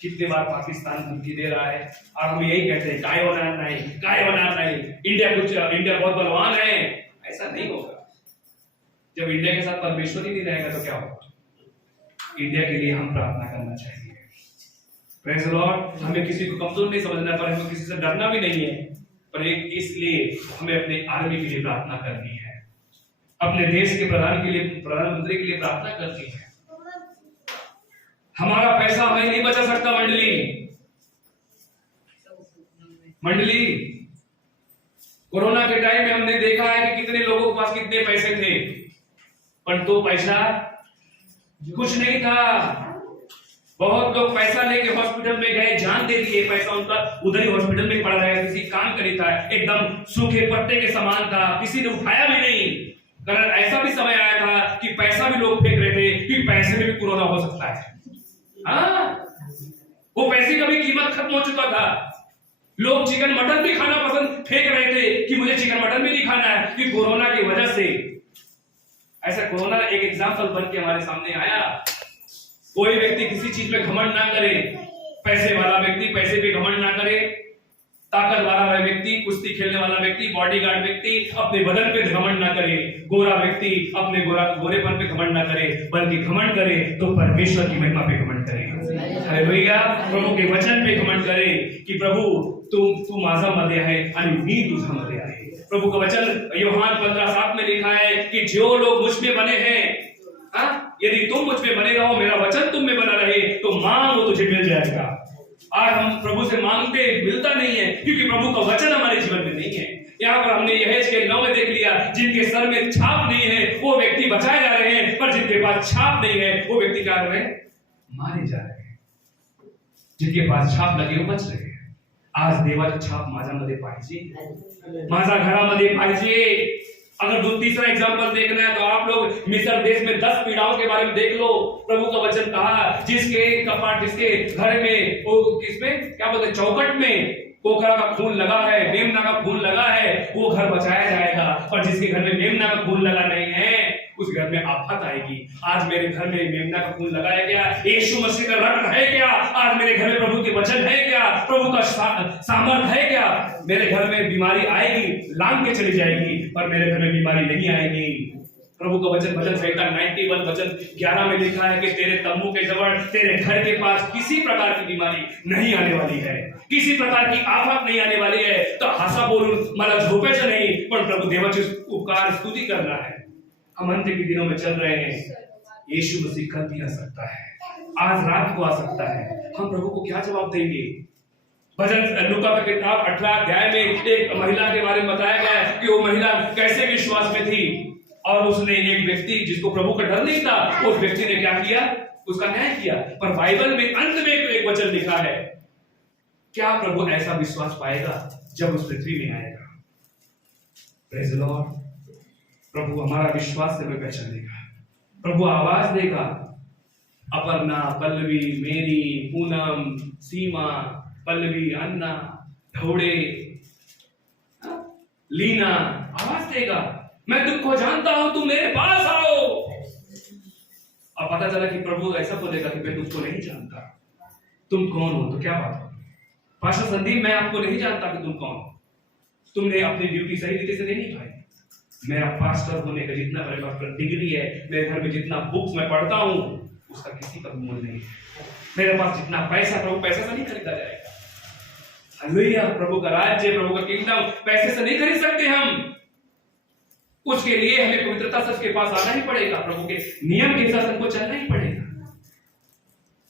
कितने बार पाकिस्तान धमकी दे रहा है, और हम यही कहते हैं काय होना नहीं, काय होना नहीं, इंडिया बहुत बलवान है। ऐसा नहीं होगा। जब इंडिया के साथ परमेश्वर ही नहीं रहेगा तो क्या होगा। इंडिया के लिए हम प्रार्थना करना चाहिए। Praise Lord. हमें किसी को कमजोर नहीं समझना, पर हमें किसी से डरना भी नहीं है, पर एक इसलिए हमें अपने आर्मी के लिए प्रार्थना करनी है, अपने देश के प्रधानमंत्री के लिए प्रार्थना करनी है। हमारा पैसा हमें नहीं बचा सकता मंडली। कोरोना के टाइम में हमने देखा है कि कितने लोगों के पास कितने पैसे थे, पर तो पैसा कुछ नहीं था। बहुत लोग पैसा लेके हॉस्पिटल में गए, जान दे दिए, पैसा उनका उधर ही हॉस्पिटल में पड़ा रहा, किसी काम करी था, एकदम सूखे पत्ते के समान था, किसी ने उठाया भी नहीं। कारण ऐसा भी समय आया था कि पैसा भी लोग फेंक रहे थे कि पैसे में भी कोरोना हो सकता है। वो पैसे का भी कीमत खत्म हो चुका था। लोग चिकन मटन भी खाना पसंद फेंक रहे थे कि मुझे चिकन मटन भी नहीं खाना है, कि कोरोना की वजह से। ऐसा कोरोना एक एग्जाम्पल बन के हमारे सामने आया। कोई व्यक्ति किसी चीज में घमंड ना करे, पैसे वाला व्यक्ति पैसे पे घमंड ना करे, ताकत वाला व्यक्ति, कुश्ती खेलने वाला व्यक्ति, बॉडीगार्ड व्यक्ति अपने बदन पे घमंड ना करे, गोरा व्यक्ति अपने गोरेपन पे घमंड ना करे, बल्कि घमंड करे तो परमेश्वर की महिमा पे घमंड करे। हालेलुया। प्रभु के वचन पे घमंड करे कि प्रभु तू माझा मध्ये आहे आणि मी तुझा मध्ये आहे। प्रभु का वचन यूहन्ना 15:7 में लिखा है कि जो लोग मुझ में बने हैं, यदि तुम मुझ में बने रहो, मेरा वचन तुम में बना रहे, तो मांगो तुझे मिल जाएगा। आज हम प्रभु से मांगते, मिलता नहीं है, क्योंकि प्रभु का वचन हमारे जीवन में नहीं है। यहाँ पर हमने यहेजकेल 9 में देख लिया, जिनके सर में छाप नहीं है वो व्यक्ति बचाए जा रहे हैं, पर जिनके पास छाप नहीं है वो व्यक्ति क्या कर रहे हैं? मारे जा रहे हैं। जिनके पास छाप लगे वो बच रहे हैं। आज देवाची छाप माझ्यामध्ये पाहिजे, माझा घरामध्ये पाहिजे। अगर तीसरा एग्जाम्पल देखना है तो आप लोग मिस्र देश में 10 पीड़ाओं के बारे में देख लो। प्रभु का वचन कहा, जिसके कपाट, जिसके घर में वो किसमें क्या बोलते हैं, चौखट में पोखरा का खून लगा है, मेमना का खून लगा है, वो घर बचाया जाएगा। और जिसके घर में मेमना का खून लगा नहीं है उस घर में आफत आएगी। आज मेरे घर में मेमना का खून लगाया गया, यीशु मसीह का रक्त है क्या? आज मेरे घर में प्रभु के वचन है क्या? प्रभु का सामर्थ है क्या? मेरे घर में बीमारी आएगी, लांग के चली जाएगी, पर मेरे घर में बीमारी नहीं आएगी। प्रभु का वचन, भजन संहिता 91 वचन 11 में लिखा है कि तेरे तम्बू के जवळ, तेरे घर के पास किसी प्रकार की बीमारी नहीं आने वाली है, किसी प्रकार की आफत नहीं आने वाली है। तो हसा बोलून मला झोपायचं नाही, पण प्रभु देवाची उपकार स्तुति करना है। हम अंत के दिनों में चल रहे हैं। यीशु मसीह कल भी आ सकता है, आज रात को आ सकता है। हम प्रभु को क्या जवाब देंगे? भजन लूका का किताब 18 अध्याय में एक महिला के बारे में बताया गया है कि वो महिला कैसे विश्वास में थी, और उसने एक व्यक्ति जिसको प्रभु का डर नहीं था, उस व्यक्ति ने क्या किया? उसका न्याय किया। पर बाइबल में अंत में एक वचन लिखा है, क्या प्रभु ऐसा विश्वास पाएगा जब उस पृथ्वी में आएगा? Praise the Lord. प्रभु हमारा विश्वास से पहचानेगा, प्रभु आवाज देगा। अपर्णा, पल्लवी, मेरी, पूनम, सीमा, पल्लवी, अन्ना, ढौड़े, लीना आवाज देगा, मैं तुमको जानता हूं, तुम मेरे पास आओ। अब पता चला कि प्रभु ऐसा बोलेगा कि मैं तुमको नहीं जानता, तुम कौन हो? तो क्या बात हो? पास्टर संदीप, मैं आपको नहीं जानता कि तुम कौन हो, तुमने अपनी ड्यूटी सही तरीके से नहीं निभाई। मेरा पास्टर होने का जितना मेरे पास डिग्री है, मेरे घर में जितना बुक्स मैं पढ़ता हूं, उसका किसी का मोल नहीं है। मेरे पास जितना पैसा, प्रभु पैसे से नहीं खरीदा जाएगा। हालेलुया। प्रभु का राज्य, प्रभु का किंगडम पैसे से नहीं खरीद सकते हम। उसके लिए हमें पवित्रता से उसके पास आना ही पड़ेगा, प्रभु के नियम के हिसाब से हमको चलना ही पड़ेगा।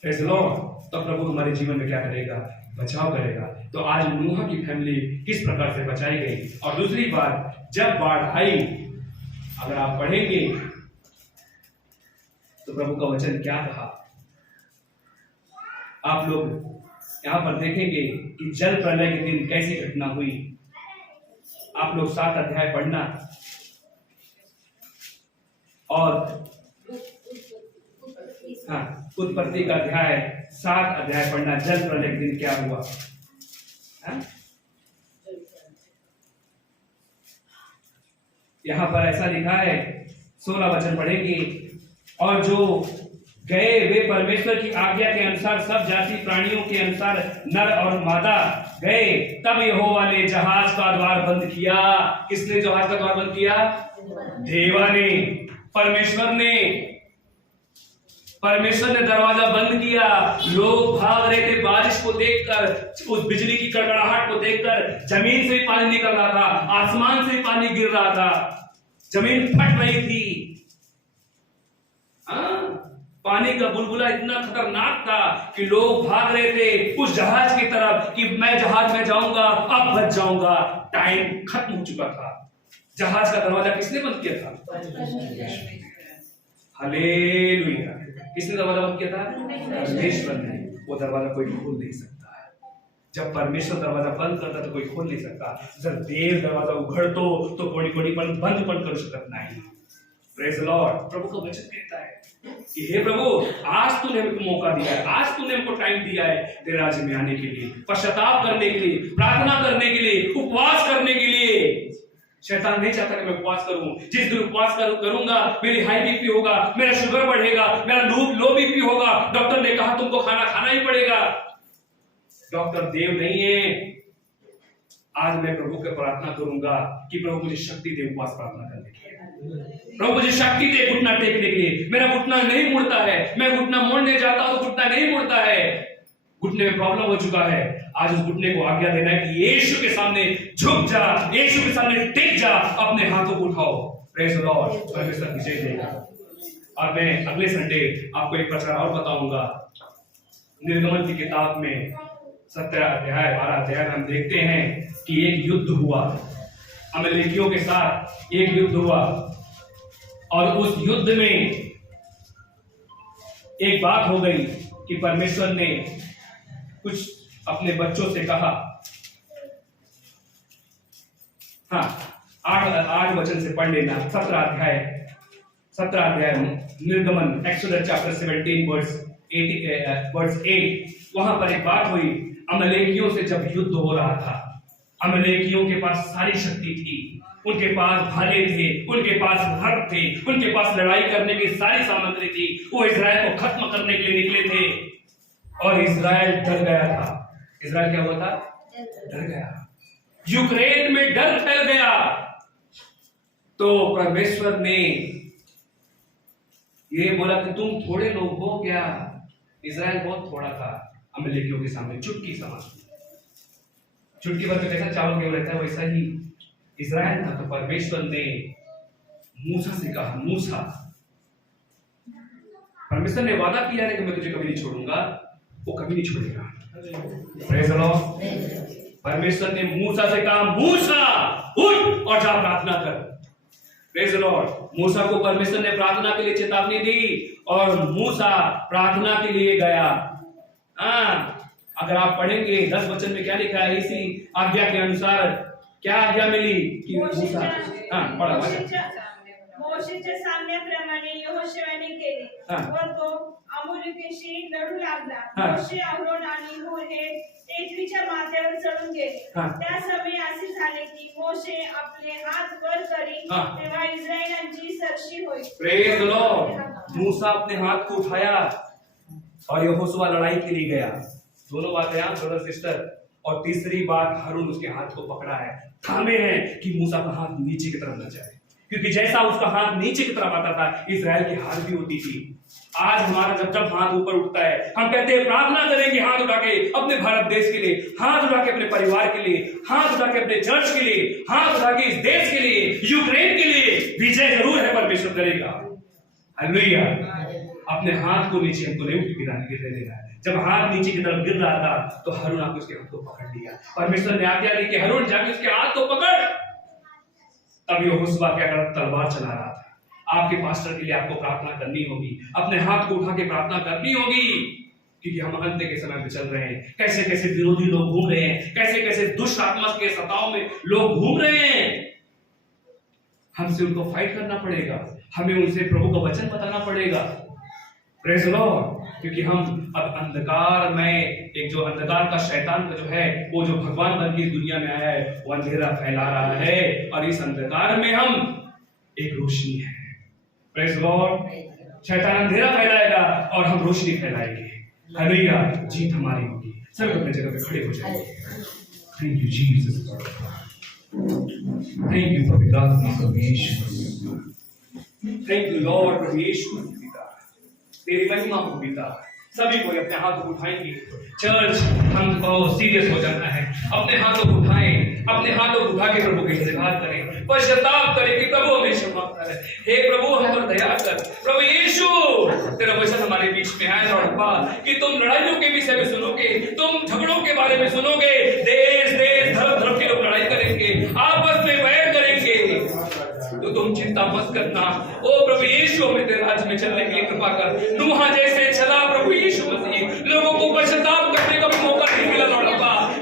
Praise the Lord. तो प्रभु हमारे जीवन में क्या करेगा? बचाव करेगा। तो आज नूह की फैमिली किस प्रकार से बचाई गई। और दूसरी बात, जब बाढ़ आई, अगर आप पढ़ेंगे तो प्रभु का वचन क्या कहा, आप लोग यहां पर देखेंगे कि जल प्रलय के दिन कैसी घटना हुई। आप लोग 7 अध्याय पढ़ना, और उत्पत्ति का अध्याय 7 अध्याय पढ़ना, जल प्रलय के दिन क्या हुआ। यहां पर ऐसा लिखा है, 16 वचन पढ़ेंगे। और जो गए वे परमेश्वर की आज्ञा के अनुसार सब जाति प्राणियों के अनुसार नर और मादा गए। तब यहोवा ने जहाज का द्वार बंद किया। किसने जहाज का द्वार बंद किया? देवा ने, परमेश्वर ने दरवाजा बंद किया। लोग भाग रहे थे बारिश को देखकर, उस बिजली की कड़कड़ाहट को देखकर। जमीन से भी पानी निकल रहा था, आसमान से भी पानी गिर रहा था, जमीन फट रही थी। पानी का बुलबुला इतना खतरनाक था कि लोग भाग रहे थे उस जहाज की तरफ कि मैं जहाज में जाऊंगा, अब बच जाऊंगा। टाइम खत्म हो चुका था। जहाज का दरवाजा किसने बंद किया था? हालेलुया। किसने दरवाजा बंद किया था? परमेश्वर ने। वो दरवाजा कोई खोल नहीं सकता है। जब परमेश्वर दरवाजा बंद करता तो कोई खोल नहीं सकता। जब देव दरवाजा उघड़तो तो कोणी पण बंद पण करू शकत नाही। Praise the Lord. प्रभु का वचन कहता है कि हे प्रभु, आज तूने हमको मौका दिया है, आज तूने हमको टाइम दिया है तेरे राज्य में आने के लिए, पश्चाताप करने के लिए, प्रार्थना करने के लिए, उपवास करने के लिए। शैतान नहीं चाहता कि मैं उपवास करूं। जिस दिन उपवास करूंगा मेरी हाई बीपी होगा, मेरा शुगर बढ़ेगा, मेरा लो बीपी होगा। डॉक्टर ने कहा तुमको खाना खाना ही पड़ेगा। डॉक्टर देव नहीं है। आज मैं प्रभु के प्रार्थना करूंगा कि प्रभु मुझे शक्ति दे उपवास प्रार्थना करने की। प्रभु मुझे शक्ति दे घुटना टेकने के लिए। मेरा घुटना नहीं मुड़ता है, मैं घुटना मोड़ने जाता हूं तो घुटना नहीं मुड़ता है। घुटने में प्रॉब्लम हो चुका है। आज उस घुटने को आज्ञा देना है कि यीशु के सामने झुक जा, यीशु के सामने टिक जा, अपने हाथों को उठाओ। Praise the Lord. परमेश्वर विजय देगा। और मैं अगले संडे आपको एक प्रचार और बताऊंगा। निर्गमन की किताब में 17 अध्याय 12 अध्याय हम देखते हैं कि एक युद्ध हुआ। अमलेकियों के साथ एक युद्ध हुआ और उस युद्ध में एक बात हो गई कि परमेश्वर ने कुछ अपने बच्चों से कहा। हाँ, 8 वचन से पढ़ लेना। 17 अध्याय निर्गमन, एक्सोडस चैप्टर 17 वर्स 8। वहां पर एक बात हुई, अमलेकियों से जब युद्ध हो रहा था, अमलेकियों के पास सारी शक्ति थी, उनके पास भाले थे, उनके पास रथ थे, उनके पास लड़ाई करने की सारी सामग्री थी। वो इजराइल को खत्म करने के लिए निकले थे और इजराइल डर गया था। इजराइल क्या हुआ था? डर गया। यूक्रेन में डर फैल गया। तो परमेश्वर ने ये बोला कि तुम थोड़े लोग हो क्या? इजराइल बहुत थोड़ा था अमलेकियों के सामने, चुटकी समझ। चुटकी भर में कैसा चावल गेहूं रहता है, वैसा ही इजराइल था। तो परमेश्वर ने मूसा से कहा, मूसा, परमेश्वर ने वादा किया है कि मैं तुझे कभी नहीं छोड़ूंगा, वो कभी नहीं छोड़ेगा। Praise the Lord. परमेश्वर ने मूसा से कहा, मूसा उठ और जा प्रार्थना कर। Praise the Lord. मूसा को परमेश्वर ने प्रार्थना के लिए चेतावनी दी और मूसा प्रार्थना के लिए गया। अगर आप पढ़ेंगे 10 वचन में क्या लिखा है, इसी आज्ञा के अनुसार क्या आज्ञा मिली कि मूसा, पढ़ा मोशेच्या सांगण्याप्रमाणे यहोशुआने केले व तो अमोलेकीशी लढू लागला। मोशे, अहरोन आणि हूर हे टेकडीच्या माथ्यावर चढून गेले। त्या समय असे झाले की मोशे आपले हात वर करी तेव्हा इस्रायलांची सरशी होई। Praise the Lord. मूसा अपने हाथ को उठाया और यहोशुआ लड़ाई के लिए गया। दोनों बातें हैं ब्रदर सिस्टर। और तीसरी बात, हारून उसके हाथ को पकड़ा है, थामे है कि मूसा का हाथ नीचे की तरफ न जाए, क्योंकि जैसा उसका हाथ नीचे की तरफ आता था, इजराइल की हार भी होती थी। आज हमारा जब हाथ ऊपर उठता है, हम कहते हैं प्रार्थना करेंगे हाथ उठा के अपने भारत देश के लिए, हाथ उठा के अपने परिवार के लिए, हाथ उठा के अपने चर्च के लिए, हाथ उठा के इस देश के लिए, यूक्रेन के लिए। विजय जरूर है, परमेश्वर करेगा। हालेलुया। अपने हाथ को नीचे हमको नहीं गिरने देना है। जब हाथ नीचे की तरफ गिर रहा था तो हारून आके उसके हाथ को पकड़ लिया। परमेश्वर ने आज्ञा दी कि हारून जाके उसके हाथ को पकड़। तब यहोशुआ क्या कर तलवार चला रहा था। आपके पास्टर के लिए आपको प्रार्थना करनी होगी, अपने हाथ को उठा के प्रार्थना करनी होगी, क्योंकि हम अंत्य के समय में चल रहे हैं। कैसे कैसे विरोधी लोग घूम रहे हैं, कैसे कैसे दुष्ट आत्मा के सताव में लोग घूम रहे हैं। हमसे उनको फाइट करना पड़ेगा, हमें उनसे प्रभु का वचन बताना पड़ेगा। Praise the Lord. क्योंकि हम अब अंधकार में, एक जो अंधकार का शैतान का जो है, वो जो भगवान बन के इस दुनिया में आया है, वो अंधेरा फैला रहा है और इस अंधकार में हम एक रोशनी है। Praise the Lord. शैतान अंधेरा फैलाएगा और हम रोशनी फैलाएंगे। हालेलुया। जीत हमारी होगी। सब अपने जगह पे खड़े हो जाएंगे। Thank you Jesus. Thank you पवित्र आत्मा प्रभु यीशु। थैंक यू लॉर्ड प्रभु यीशु। तेरी महिमा हो पिता। सभी को अपने हाथ को उठाएंगे। चर्च, हमको सीरियस हो जाना है। अपने हाथों को उठाएं, अपने हाथों को उठा के प्रभु के इंतजार करें, पश्चाताप करें कि प्रभु हमें क्षमा कर। हे प्रभु हम पर दया कर। प्रभु यीशु, तेरा वचन हमारे बीच में आए लौट कि तुम लड़ाइयों के विषय में सुनोगे, तुम झगड़ों के बारे में सुनोगे। देश देश धर्म धर्म के लोग लड़ाई करेंगे, आपस में वैर करेंगे, तो तुम चिंता मत करना। ओ प्रभु यीशु, हमें तेरे राज्य में चलने के लिए कृपा कर। नूह जैसे चला प्रभु यीशु मसीह, लोगों को पश्चाताप करने का भी मौका नहीं मिला लौट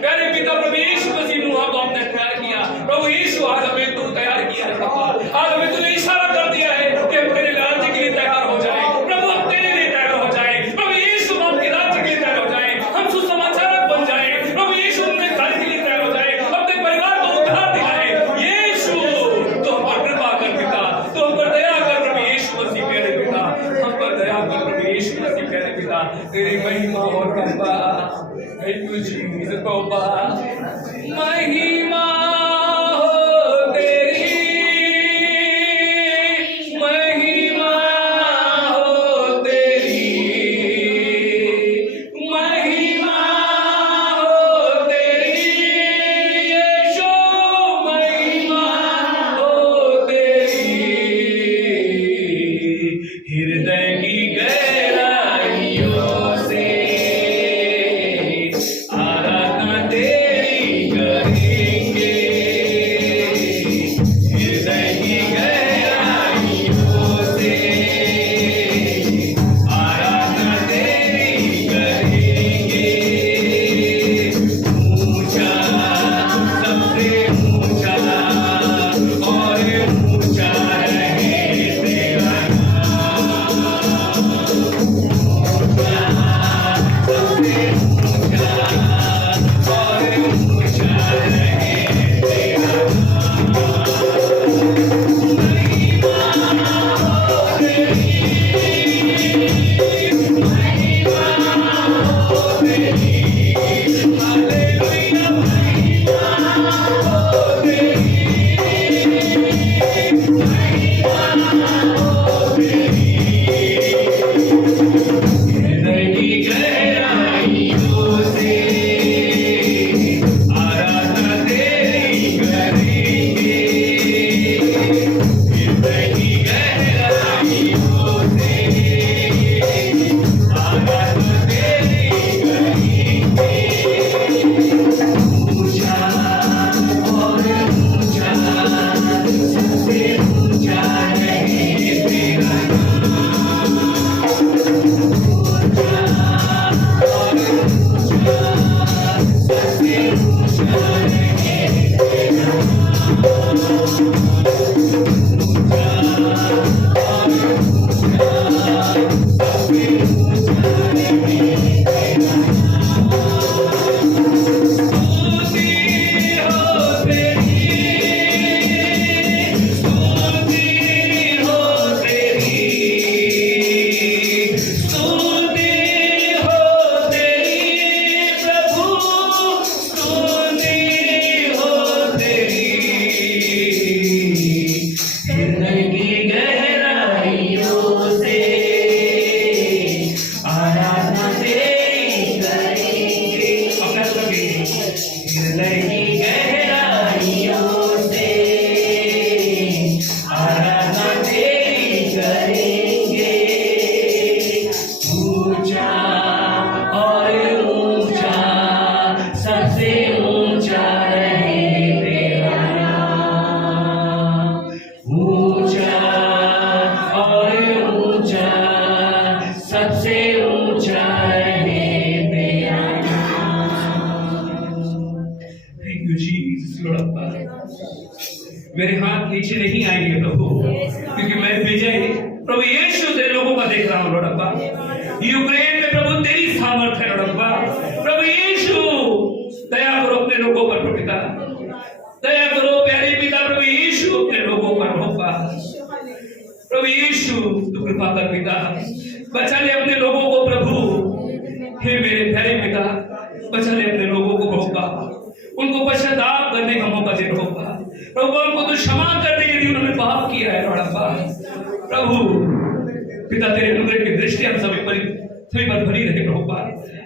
प्यारे पिता प्रभु यीशु मसीह, नूह को आपने तैयार किया। प्रभु यीशु, आज हमें तू तैयार किया है। आज हमें तूने इशारा कर दिया है कि हम तेरे राज्य के लिए तैयार हो जाए। प्रभु हम तेरे लिए तैयार हो जाए। प्रभु यीशु हम आपके राज्य के लिए तैयार हो जाए। हम सुसमाचारक बन जाए। प्रभु यीशु अपने घर के लिए तैयार हो जाए, अपने परिवार को उद्धार दिलाए। यीशु तो हम पर कृपा कर पिता, तो हम पर दया कर प्रभु यीशु मसीह प्यारे पिता, हम पर दया कर प्रभु यीशु मसीह प्यारे पिता। तेरी महिमा और कृपा। थैंक यू जीसस बाबा। महिमा आराधना तेरी करेंगे। हृदय की गहराइयों से आराधना तेरी करेंगे। ऊंचा और ऊंचा, सबसे ऊंचा रहे तेरा नाम। ऊंचा और ऊंचा, सबसे ऊंचा रहे तेरा नाम। Thank you Jesus Lord. मेरे हाथ नीचे नहीं आएंगे प्रभु, क्योंकि मैं विजय प्रभु यीशु से लोगों का देख रहा हूँ लॉर्ड अब्बा। यूक्रेन में प्रभु तेरी सामर्थ्य है लॉर्ड अब्बा। प्रभु यीशु दया करो अपने लोगों पर प्रभु पिता, दया करो प्यारे पिता प्रभु यीशु अपने लोगों पर होगा। प्रभु यीशु तू कृपा कर पिता, बचा ले अपने लोगों को प्रभु। हे मेरे प्यारे पिता, बचा ले अपने लोगों को होगा, उनको पश्चाताप करने का मौका दे होगा प्रभु। उनको तो क्षमा कर दे यदि उन्होंने पाप किया है लॉर्ड अब्बा। प्रभु पिता तेरे अनुग्रह की दृष्टि हम सभी पर भरी रहे प्रभु।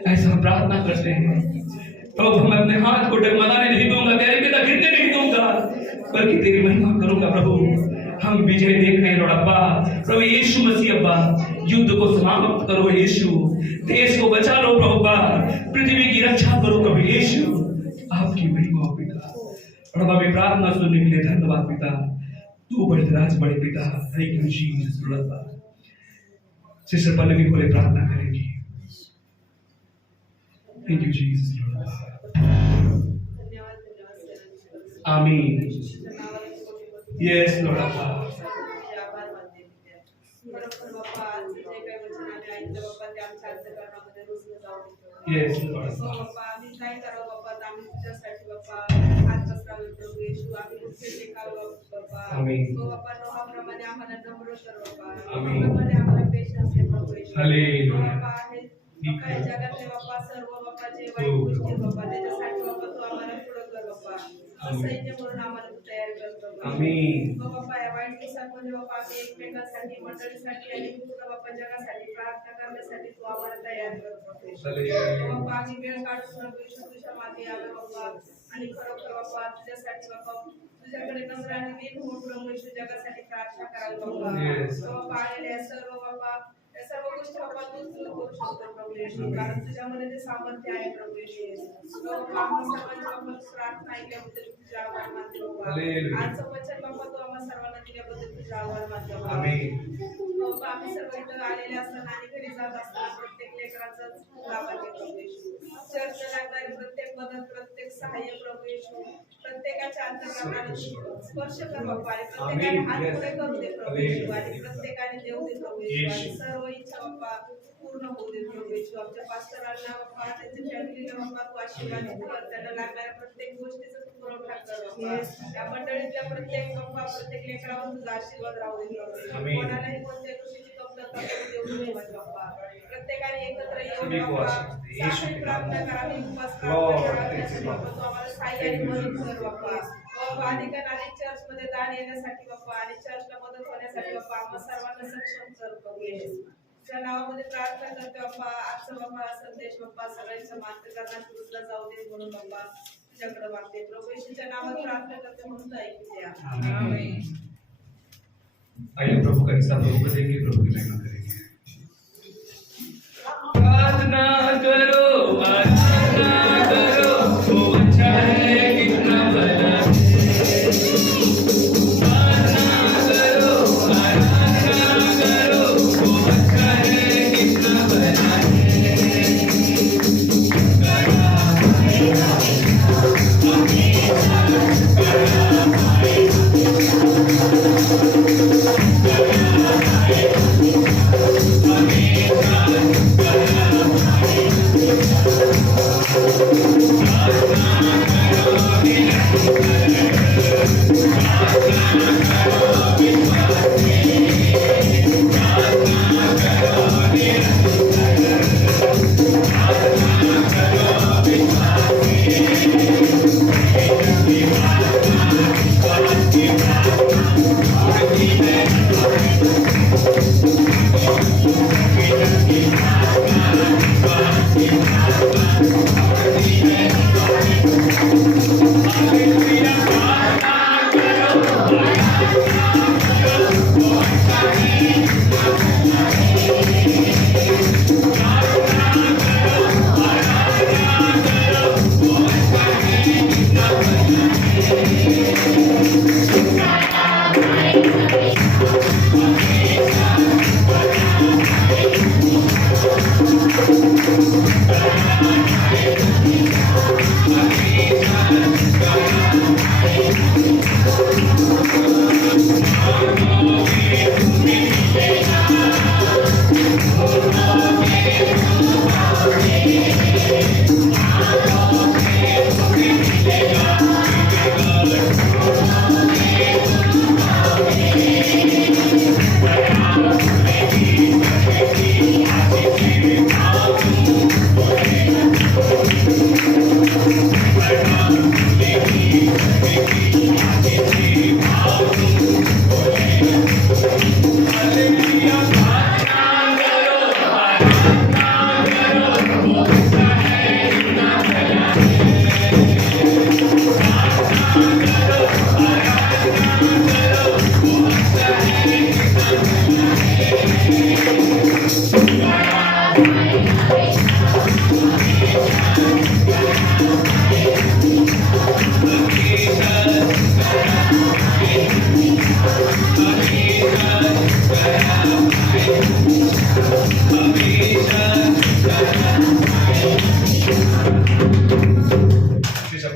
ऐसा हम प्रार्थना करते हैं प्रभु। हम अपने हाथ को डगमगाने नहीं दूंगा, तेरे पिता गिरने नहीं दूंगा, बल्कि तेरी महिमा करूंगा प्रभु। हम विजय देख रहे हैं लॉर्ड अब्बा। प्रभु यीशु मसीह अब्बा, युद्ध को समाप्त करो यीशु, देश को बचा लो प्रभु, पृथ्वी की रक्षा करो प्रभु यीशु। आपकी महिमा पिता। प्रभु हमें प्रार्थना सुनने के लिए धन्यवाद पिता। तू बड़े राज बड़े पिता। Thank you Jesus Lord. Sister Pallavi बोले प्रार्थना करेंगी। Thank you Jesus Lord. आमीन। यस लॉर्ड अब्बा। यस लॉर्ड अब्बा। आमीन। हालेलुया। काय जगातले बाप्पा सर्व बाप्पा जे वाईट गोष्टी बाप्पा त्याच्यासाठी बाप्पा तू आम्हाला पुढे कर बाप्पा, सैन्य म्हणून आम्हाला तू तयार कर बाप्पा। आमीन। बाप्पा या वाईट दिवसांमध्ये बाप्पा आम्ही एकमेकांसाठी, मंडळीसाठी आणि पूर्ण बाप्पा जगासाठी प्रार्थना करण्यासाठी तू आम्हाला तयार कर बाप्पा। आम्ही वेळ काढून प्रभू येशू तुझ्या मागे आलो बाप्पा, आणि खरोखर बाप्पा तुझ्यासाठी बाप्पा तुझ्याकडे नम्र आणि दीन होऊन प्रभू येशू जगासाठी प्रार्थना करावी बाप्पा। बाप्पा आलेल्या सर्व बाप्पा या सर्व गोष्टी बाप्पा तूच करू शकतो प्रभू येशू, कारण तुझ्यामध्ये ते सामर्थ्य आहे प्रभू येशू। बाप्पा आम्हा सर्वांची बाप्पा प्रार्थना ऐकल्याबद्दल तुझे आभार मानते बाप्पा। आजचं वचन बाप्पा तू आम्हा सर्वांना दिल्याबद्दल तुझे आभार मानते बाप्पा। आम्ही सर्व इथं आलेले असताना आणि घरी जात असताना प्रत्येक लेकराचा लाभाचे प्रभू येशू, चर्च लागणारी प्रत्येक मदत, प्रत्येक सहाय्य प्रभू येशू, प्रत्येकाच्या अंतःकरणाला स्पर्श कर बाप्पा, आणि प्रत्येकाने हात पुढे करू दे प्रभू येशू, आणि प्रत्येकाने देऊ दे प्रभू येशू, आणि सर्व इच्छा बाप्पा पूर्ण होऊ दे प्रभू येशू। आमच्या पास्टरांना बाप्पा, त्यांच्या फॅमिलीला बाप्पा तू आशीर्वाद कर, त्यांना लागणाऱ्या प्रत्येक गोष्टीचा तू पुरवठा कर बाप्पा। त्या मंडळीतल्या प्रत्येक बाप्पा, प्रत्येक लेकरावर तुझा आशीर्वाद राहू दे प्रभू येशू। कोणालाही कोणत्या गोष्टीची कमतरता देऊ नये बाप्पा। प्रत्येकाने एकत्र येऊन बाप्पा साखळी प्रार्थना करावी, उपवास करावी बाप्पा, तू आम्हाला सहाय्य आणि मदत कर बाप्पा। बाप्पा अधिकाधिक चर्च मध्ये दान येण्यासाठी बाप्पा, आणि चर्चला मदत होण्यासाठी बाप्पा आम्हा सर्वांना सक्षम कर प्रभू येशू। तुझ्या नावामध्ये प्रार्थना करते बाप्पा। आजचा बाप्पा संदेश बाप्पा सगळ्यांच्या मार्गदर्शनात तुझला जाऊ दे म्हणून बाप्पा तुझ्याकडे मागते प्रभू येशूच्या नावात प्रार्थना करते म्हणून ऐकू द्या। आमेन। आइए प्रभु का हिस्सा प्रभु को देंगे, प्रभु की महिमा करेंगे। प्रार्थना करो, प्रार्थना करो, वो अच्छा है कितना भला है। प्रार्थना करो, आराधना करो, वो अच्छा है कितना भला है। Amen.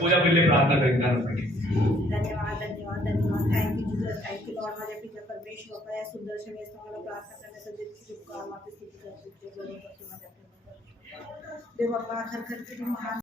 पूजा के लिए प्रार्थना करेंगे धन्यवाद धन्यवाद धन्यवाद thank you Jesus thank you Lord माझ्या पिता परमेश्वर का या सुंदर क्षणी मला प्रार्थना करण्यासाठी शुभकामना स्तुती करते देवा हर खर खर महान